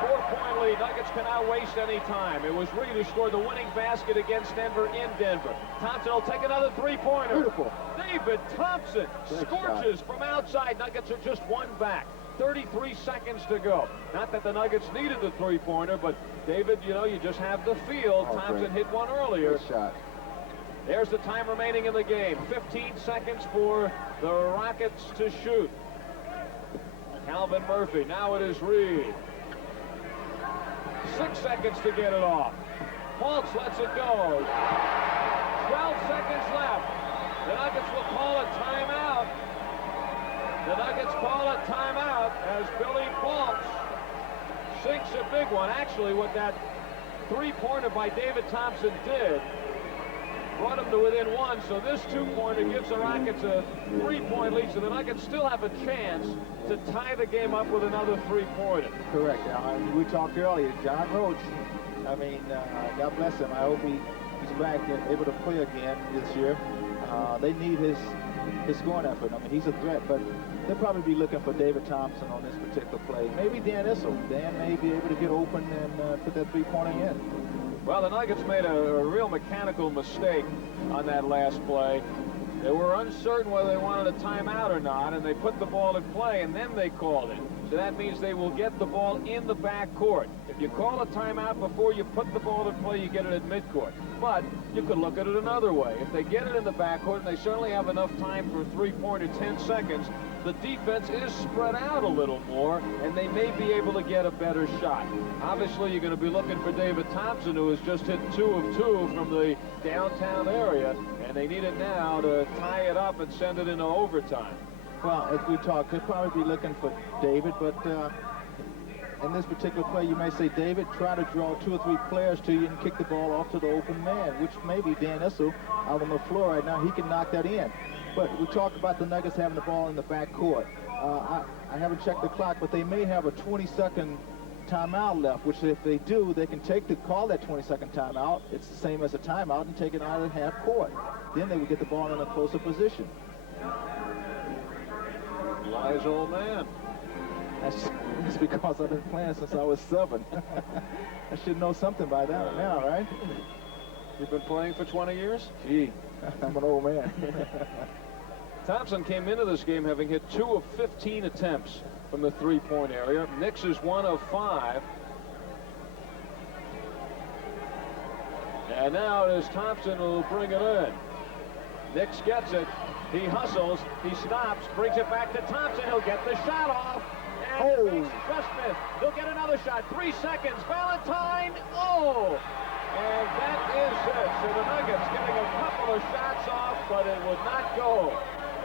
4-point lead. Nuggets cannot waste any time. It was Reed who scored the winning basket against Denver in Denver. Thompson will take another 3-pointer. Beautiful. David Thompson scorches from outside. Nuggets are just 1 back. 33 seconds to go. Not that the Nuggets needed the 3-pointer, but David, you know, you just have the feel. Thompson hit one earlier. Good shot. There's the time remaining in the game. 15 seconds for the Rockets to shoot. Calvin Murphy. Now it is Reed. 6 seconds to get it off. Fultz lets it go. 12 seconds left. The Nuggets will call a timeout. The Nuggets call a timeout as Billy Fultz sinks a big one. Actually, what that 3-pointer by David Thompson did brought them to within 1, so this 2-pointer gives the Rockets a 3-point lead, so the Nuggets still have a chance to tie the game up with another 3-pointer. Correct. We talked earlier, John Roach, I mean, God bless him. I hope he's back and able to play again this year. They need his scoring effort. I mean, he's a threat, but they'll probably be looking for David Thompson on this particular play. Maybe Dan Issel. Dan may be able to get open and put that 3-pointer in. Well, the Nuggets made a real mechanical mistake on that last play. They were uncertain whether they wanted a timeout or not, and they put the ball in play, and then they called it. So that means they will get the ball in the backcourt. If you call a timeout before you put the ball in play, you get it at midcourt. But you could look at it another way. If they get it in the backcourt, and they certainly have enough time for a 3-pointer, 10 seconds, the defense is spread out a little more, and they may be able to get a better shot. Obviously, you're going to be looking for David Thompson, who has just hit 2 of 2 from the downtown area, and they need it now to tie it up and send it into overtime. Well, as we talk, they'll probably be looking for David, but in this particular play, you may say, David, try to draw 2 or 3 players to you and kick the ball off to the open man, which may be Dan Issel out on the floor right now. He can knock that in. But we talk about the Nuggets having the ball in the backcourt. I haven't checked the clock, but they may have a 20-second timeout left, which if they do, they can call that 20-second timeout. It's the same as a timeout and take it out of the half court. Then they would get the ball in a closer position. Wise old man. That's because I've been playing since I was 7. I should know something by now, right? You've been playing for 20 years? Gee, I'm an old man. Thompson came into this game having hit 2 of 15 attempts from the 3-point area. Nix is 1 of 5. And now it is Thompson who will bring it in. Nix gets it. He hustles. He stops. Brings it back to Thompson. He'll get the shot off. And Smith. He'll get another shot. 3 seconds. Valentine. Oh! And that is it. So the Nuggets getting a couple of shots off, but it would not go.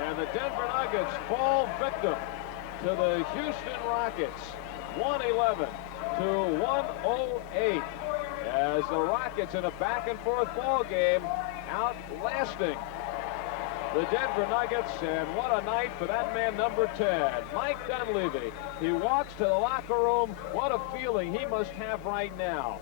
And the Denver Nuggets fall victim to the Houston Rockets. 111 to 108. As the Rockets in a back-and-forth ball game outlasting the Denver Nuggets, and what a night for that man, number 10, Mike Dunleavy. He walks to the locker room. What a feeling he must have right now.